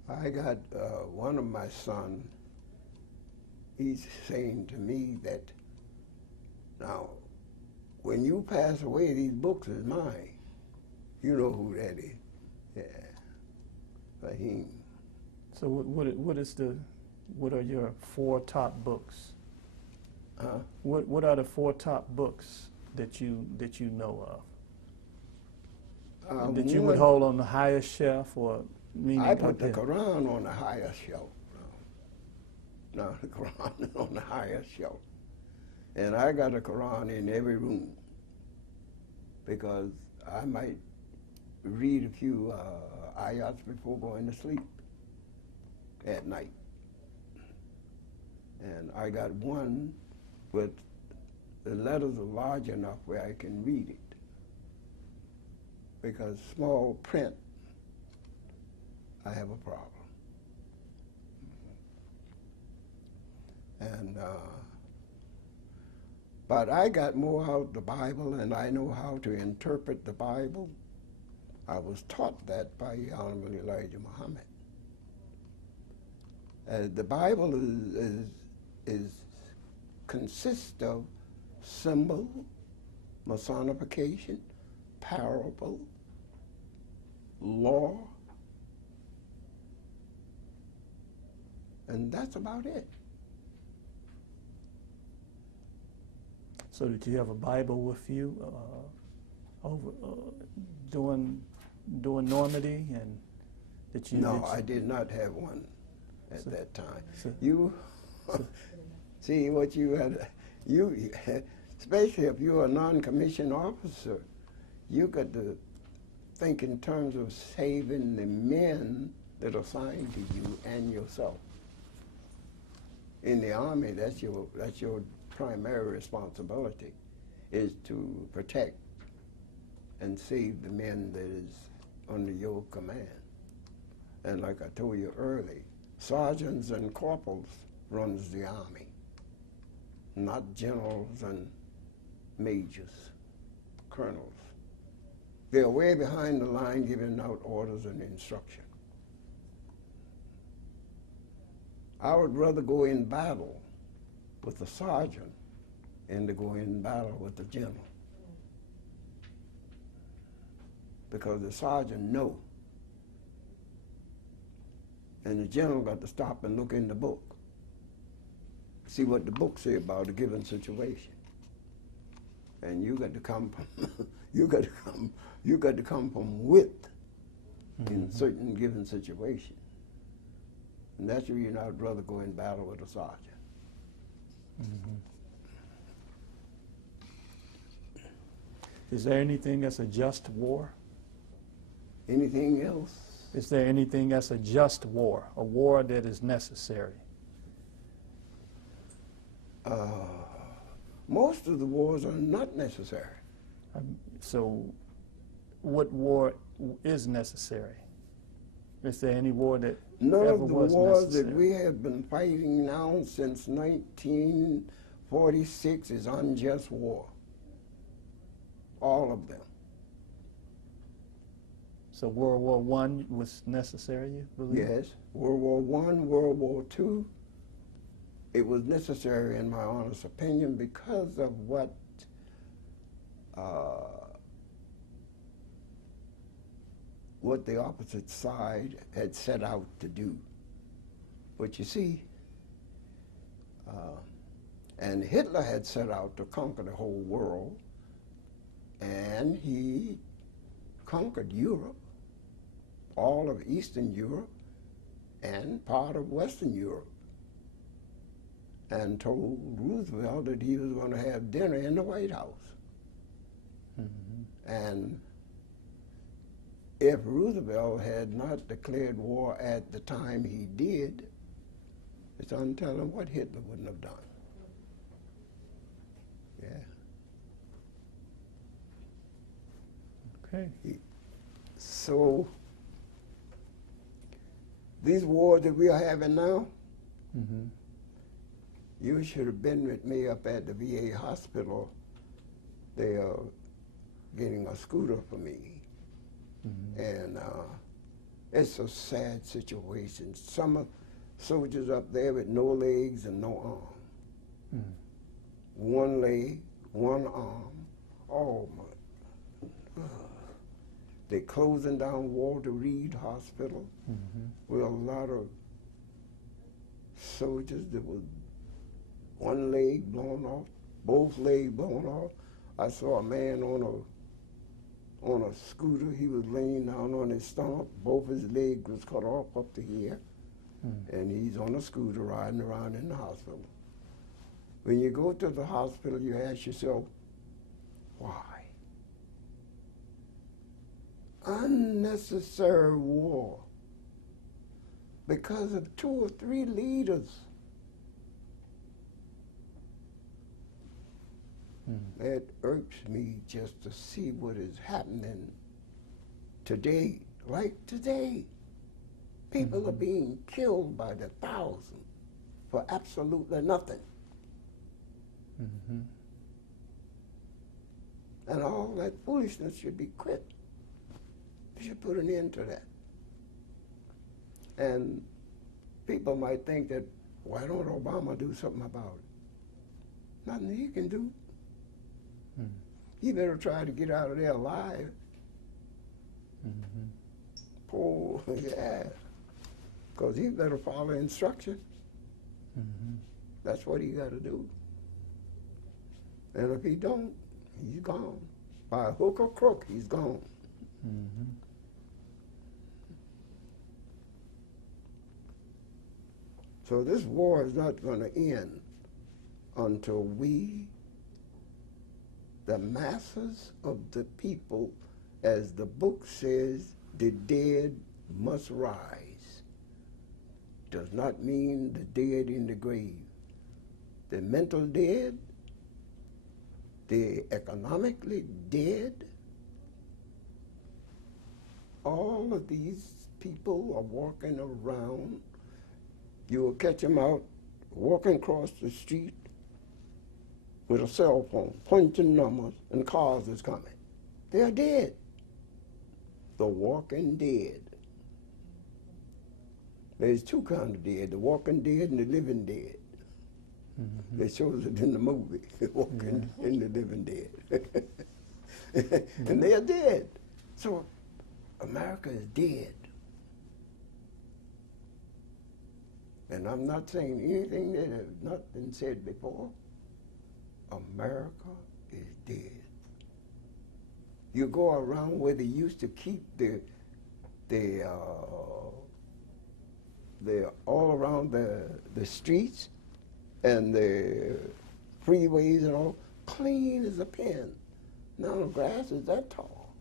I got one of my sons, he's saying to me that, now, when you pass away, these books is mine. You know who that is. Yeah. Fahim. So what are your 4 top books? What are the 4 top books that you know of? That you would hold on the highest shelf, or meaning I put the up here? Quran on the highest shelf. No, the Quran is on the highest shelf. And I got a Quran in every room because I might read a few ayats before going to sleep at night. And I got one with the letters are large enough where I can read it. Because small print, I have a problem. And but I got more out of the Bible, and I know how to interpret the Bible. I was taught that by Honorable Elijah Muhammad. The Bible consists of symbol, personification, parable, law, and that's about it. So did you have a Bible with you over during Normandy, and that you? No, I did not have one at that time. So, See what you had. You, especially if you're a non-commissioned officer, you got to think in terms of saving the men that are assigned to you and yourself. In the Army, that's your primary responsibility, is to protect and save the men that is under your command. And like I told you early, sergeants and corporals runs the Army, not generals and majors, colonels. They're way behind the line giving out orders and instruction. I would rather go in battle with the sergeant than to go in battle with the general. Because the sergeant knows. And the general got to stop and look in the book. See what the book say about a given situation. And you got to come from you got to come from wit in certain given situation. And that's the reason I'd rather go in battle with a sergeant. Is there anything that's a just war? Anything else? Is there anything that's a just war, a war that is necessary? Most of the wars are not necessary. So what war is necessary? Is there any war that None ever of the was wars necessary? that we have been fighting now since 1946 is unjust war. All of them. So World War I was necessary, you believe? Yes. World War I, World War II, it was necessary in my honest opinion because of what the opposite side had set out to do. But you see, and Hitler had set out to conquer the whole world, and he conquered Europe, all of Eastern Europe, and part of Western Europe, and told Roosevelt that he was going to have dinner in the White House. And if Roosevelt had not declared war at the time he did, it's untelling what Hitler wouldn't have done. Yeah. Okay. So these wars that we are having now, you should have been with me up at the VA hospital. They are getting a scooter for me. And it's a sad situation. Some soldiers up there with no legs and no arm. One leg, one arm. Oh my. They're closing down Walter Reed Hospital with a lot of soldiers that were one leg blown off, both legs blown off. I saw a man on a scooter. He was laying down on his stomach. Both his legs was cut off up to here. And he's on a scooter riding around in the hospital. When you go to the hospital, you ask yourself, why? Unnecessary war because of 2 or 3 leaders. It irks me just to see what is happening today. Like today, people are being killed by the thousand for absolutely nothing. And all that foolishness should be quit. You should put an end to that. And people might think that, why don't Obama do something about it? Nothing he can do. He better try to get out of there alive. Poor, yeah. Because he better follow instruction. That's what he got to do. And if he don't, he's gone. By hook or crook, he's gone. So this war is not going to end until we, the masses of the people, as the book says, the dead must rise. Does not mean the dead in the grave. The mental dead, the economically dead, all of these people are walking around. You will catch them out walking across the street with a cell phone, punching numbers, and cars is coming. They're dead. The walking dead. There's 2 kinds of dead, the walking dead and the living dead. They shows it in the movie, walking and the living dead. And they're dead. So America is dead. And I'm not saying anything that has not been said before. America is dead. You go around where they used to keep the all around the streets and the freeways and all, clean as a pin. Now the grass is that tall.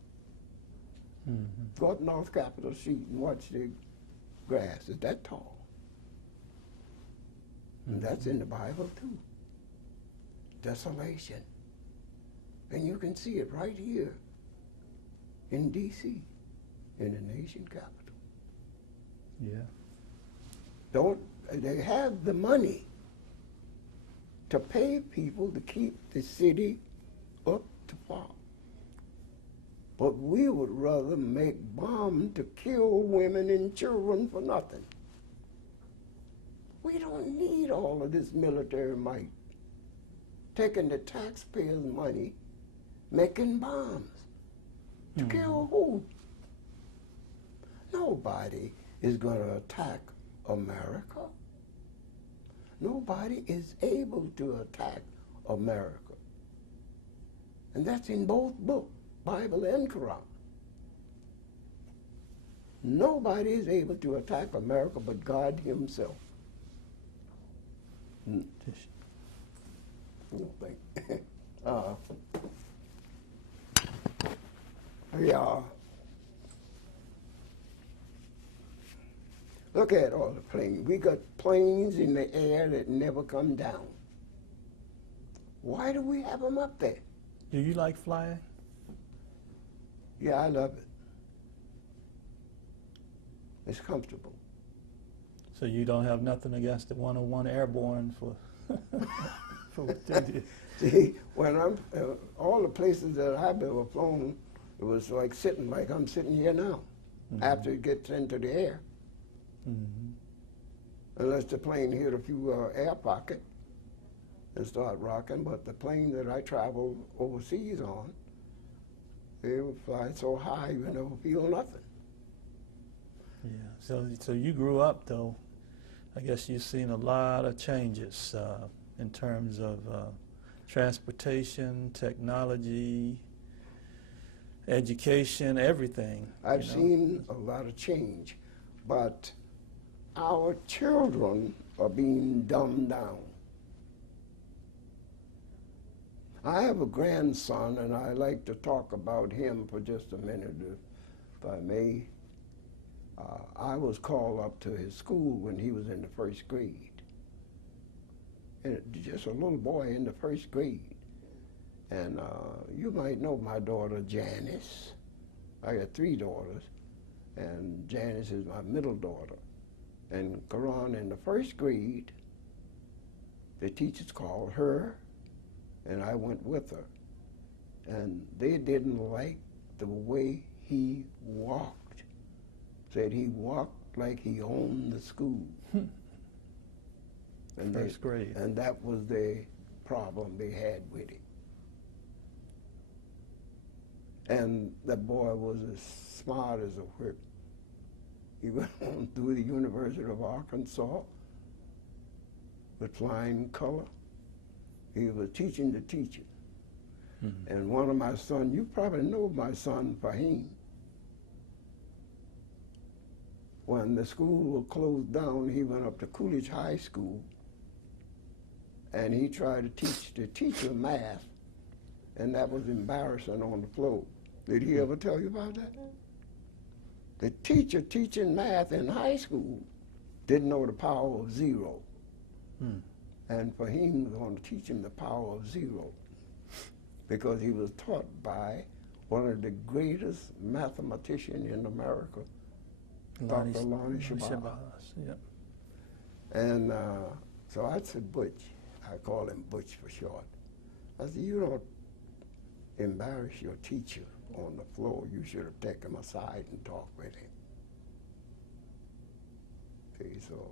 Go up North Capitol Street and watch the grass. It's that tall. And that's in the Bible too. Desolation. And you can see it right here in D.C., in the nation capital. They have the money to pay people to keep the city up to par. But we would rather make bombs to kill women and children for nothing. We don't need all of this military might. Taking the taxpayers' money, making bombs. To kill who? Nobody is going to attack America. Nobody is able to attack America. And that's in both books, Bible and Quran. Nobody is able to attack America but God himself. Yeah. Look at all the planes. We got planes in the air that never come down. Why do we have them up there? Do you like flying? Yeah, I love it. It's comfortable. So you don't have nothing against the 101 Airborne for what they did? See, when I'm, all the places that I've ever flown, it was like sitting like I'm sitting here now, after it gets into the air. Unless the plane hit a few air pockets and start rocking, but the plane that I travel overseas on, they would fly so high you never feel nothing. Yeah, so you grew up though, I guess you've seen a lot of changes in terms of transportation, technology, education, everything. I've you know. seen a lot of change, but our children are being dumbed down. I have a grandson, and I like to talk about him for just a minute, if I may. I was called up to his school when he was in the first grade. And just a little boy in the first grade. And you might know my daughter, Janice. I got 3 daughters, and Janice is my middle daughter. And Quran in the first grade, the teachers called her, and I went with her. And they didn't like the way he walked. Said he walked like he owned the school. And First grade. And that was the problem they had with it. And that boy was as smart as a whip. He went on through the University of Arkansas with flying color. He was teaching the teaching. Mm-hmm. And one of my sons, you probably know my son, Fahim. When the school was closed down, he went up to Coolidge High School, and he tried to teach the teacher math, and that was embarrassing on the floor. Did he ever tell you about that? The teacher teaching math in high school didn't know the power of 0. And Fahim was going to teach him the power of 0 because he was taught by one of the greatest mathematicians in America, Dr. Lonnie Shabazz. Yep. And so I said, Butch. I call him Butch for short. I said, you don't embarrass your teacher on the floor. You should have taken him aside and talked with him. See, so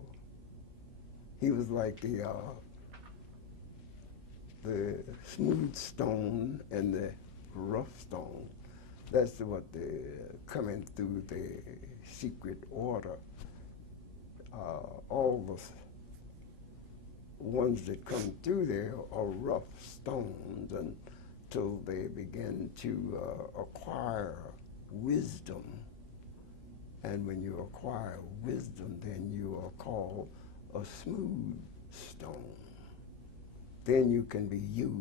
he was like the smooth stone and the rough stone. That's what coming through the secret order. All the ones that come through there are rough stones until they begin to acquire wisdom. And when you acquire wisdom, then you are called a smooth stone. Then you can be used.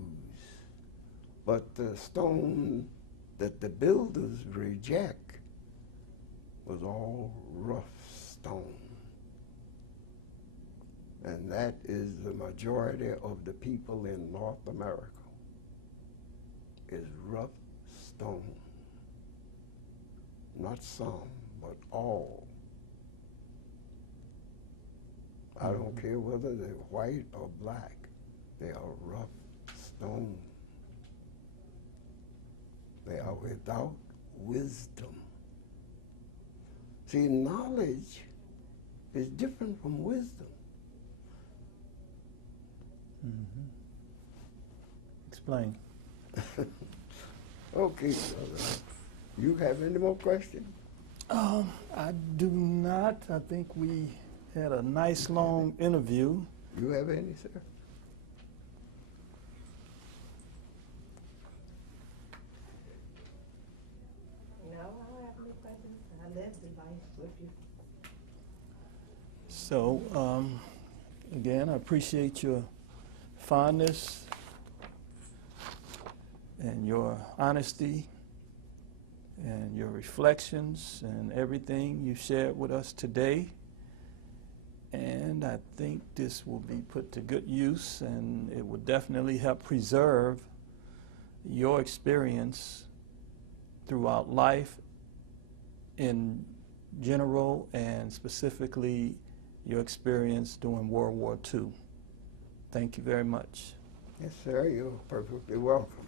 But the stone that the builders reject was all rough stone. And that is the majority of the people in North America, is rough stone. Not some, but all. I don't care whether they're white or black, they are rough stone. They are without wisdom. See, knowledge is different from wisdom. Mm-hmm. Explain. Okay, brother. You have any more questions? I do not. I think we had a nice long interview. You have any, sir? No, I don't have any questions. I left the life with you. So, again, I appreciate your fondness and your honesty and your reflections and everything you shared with us today. And I think this will be put to good use, and it will definitely help preserve your experience throughout life in general, and specifically your experience during World War II. Thank you very much. Yes, sir. You're perfectly welcome.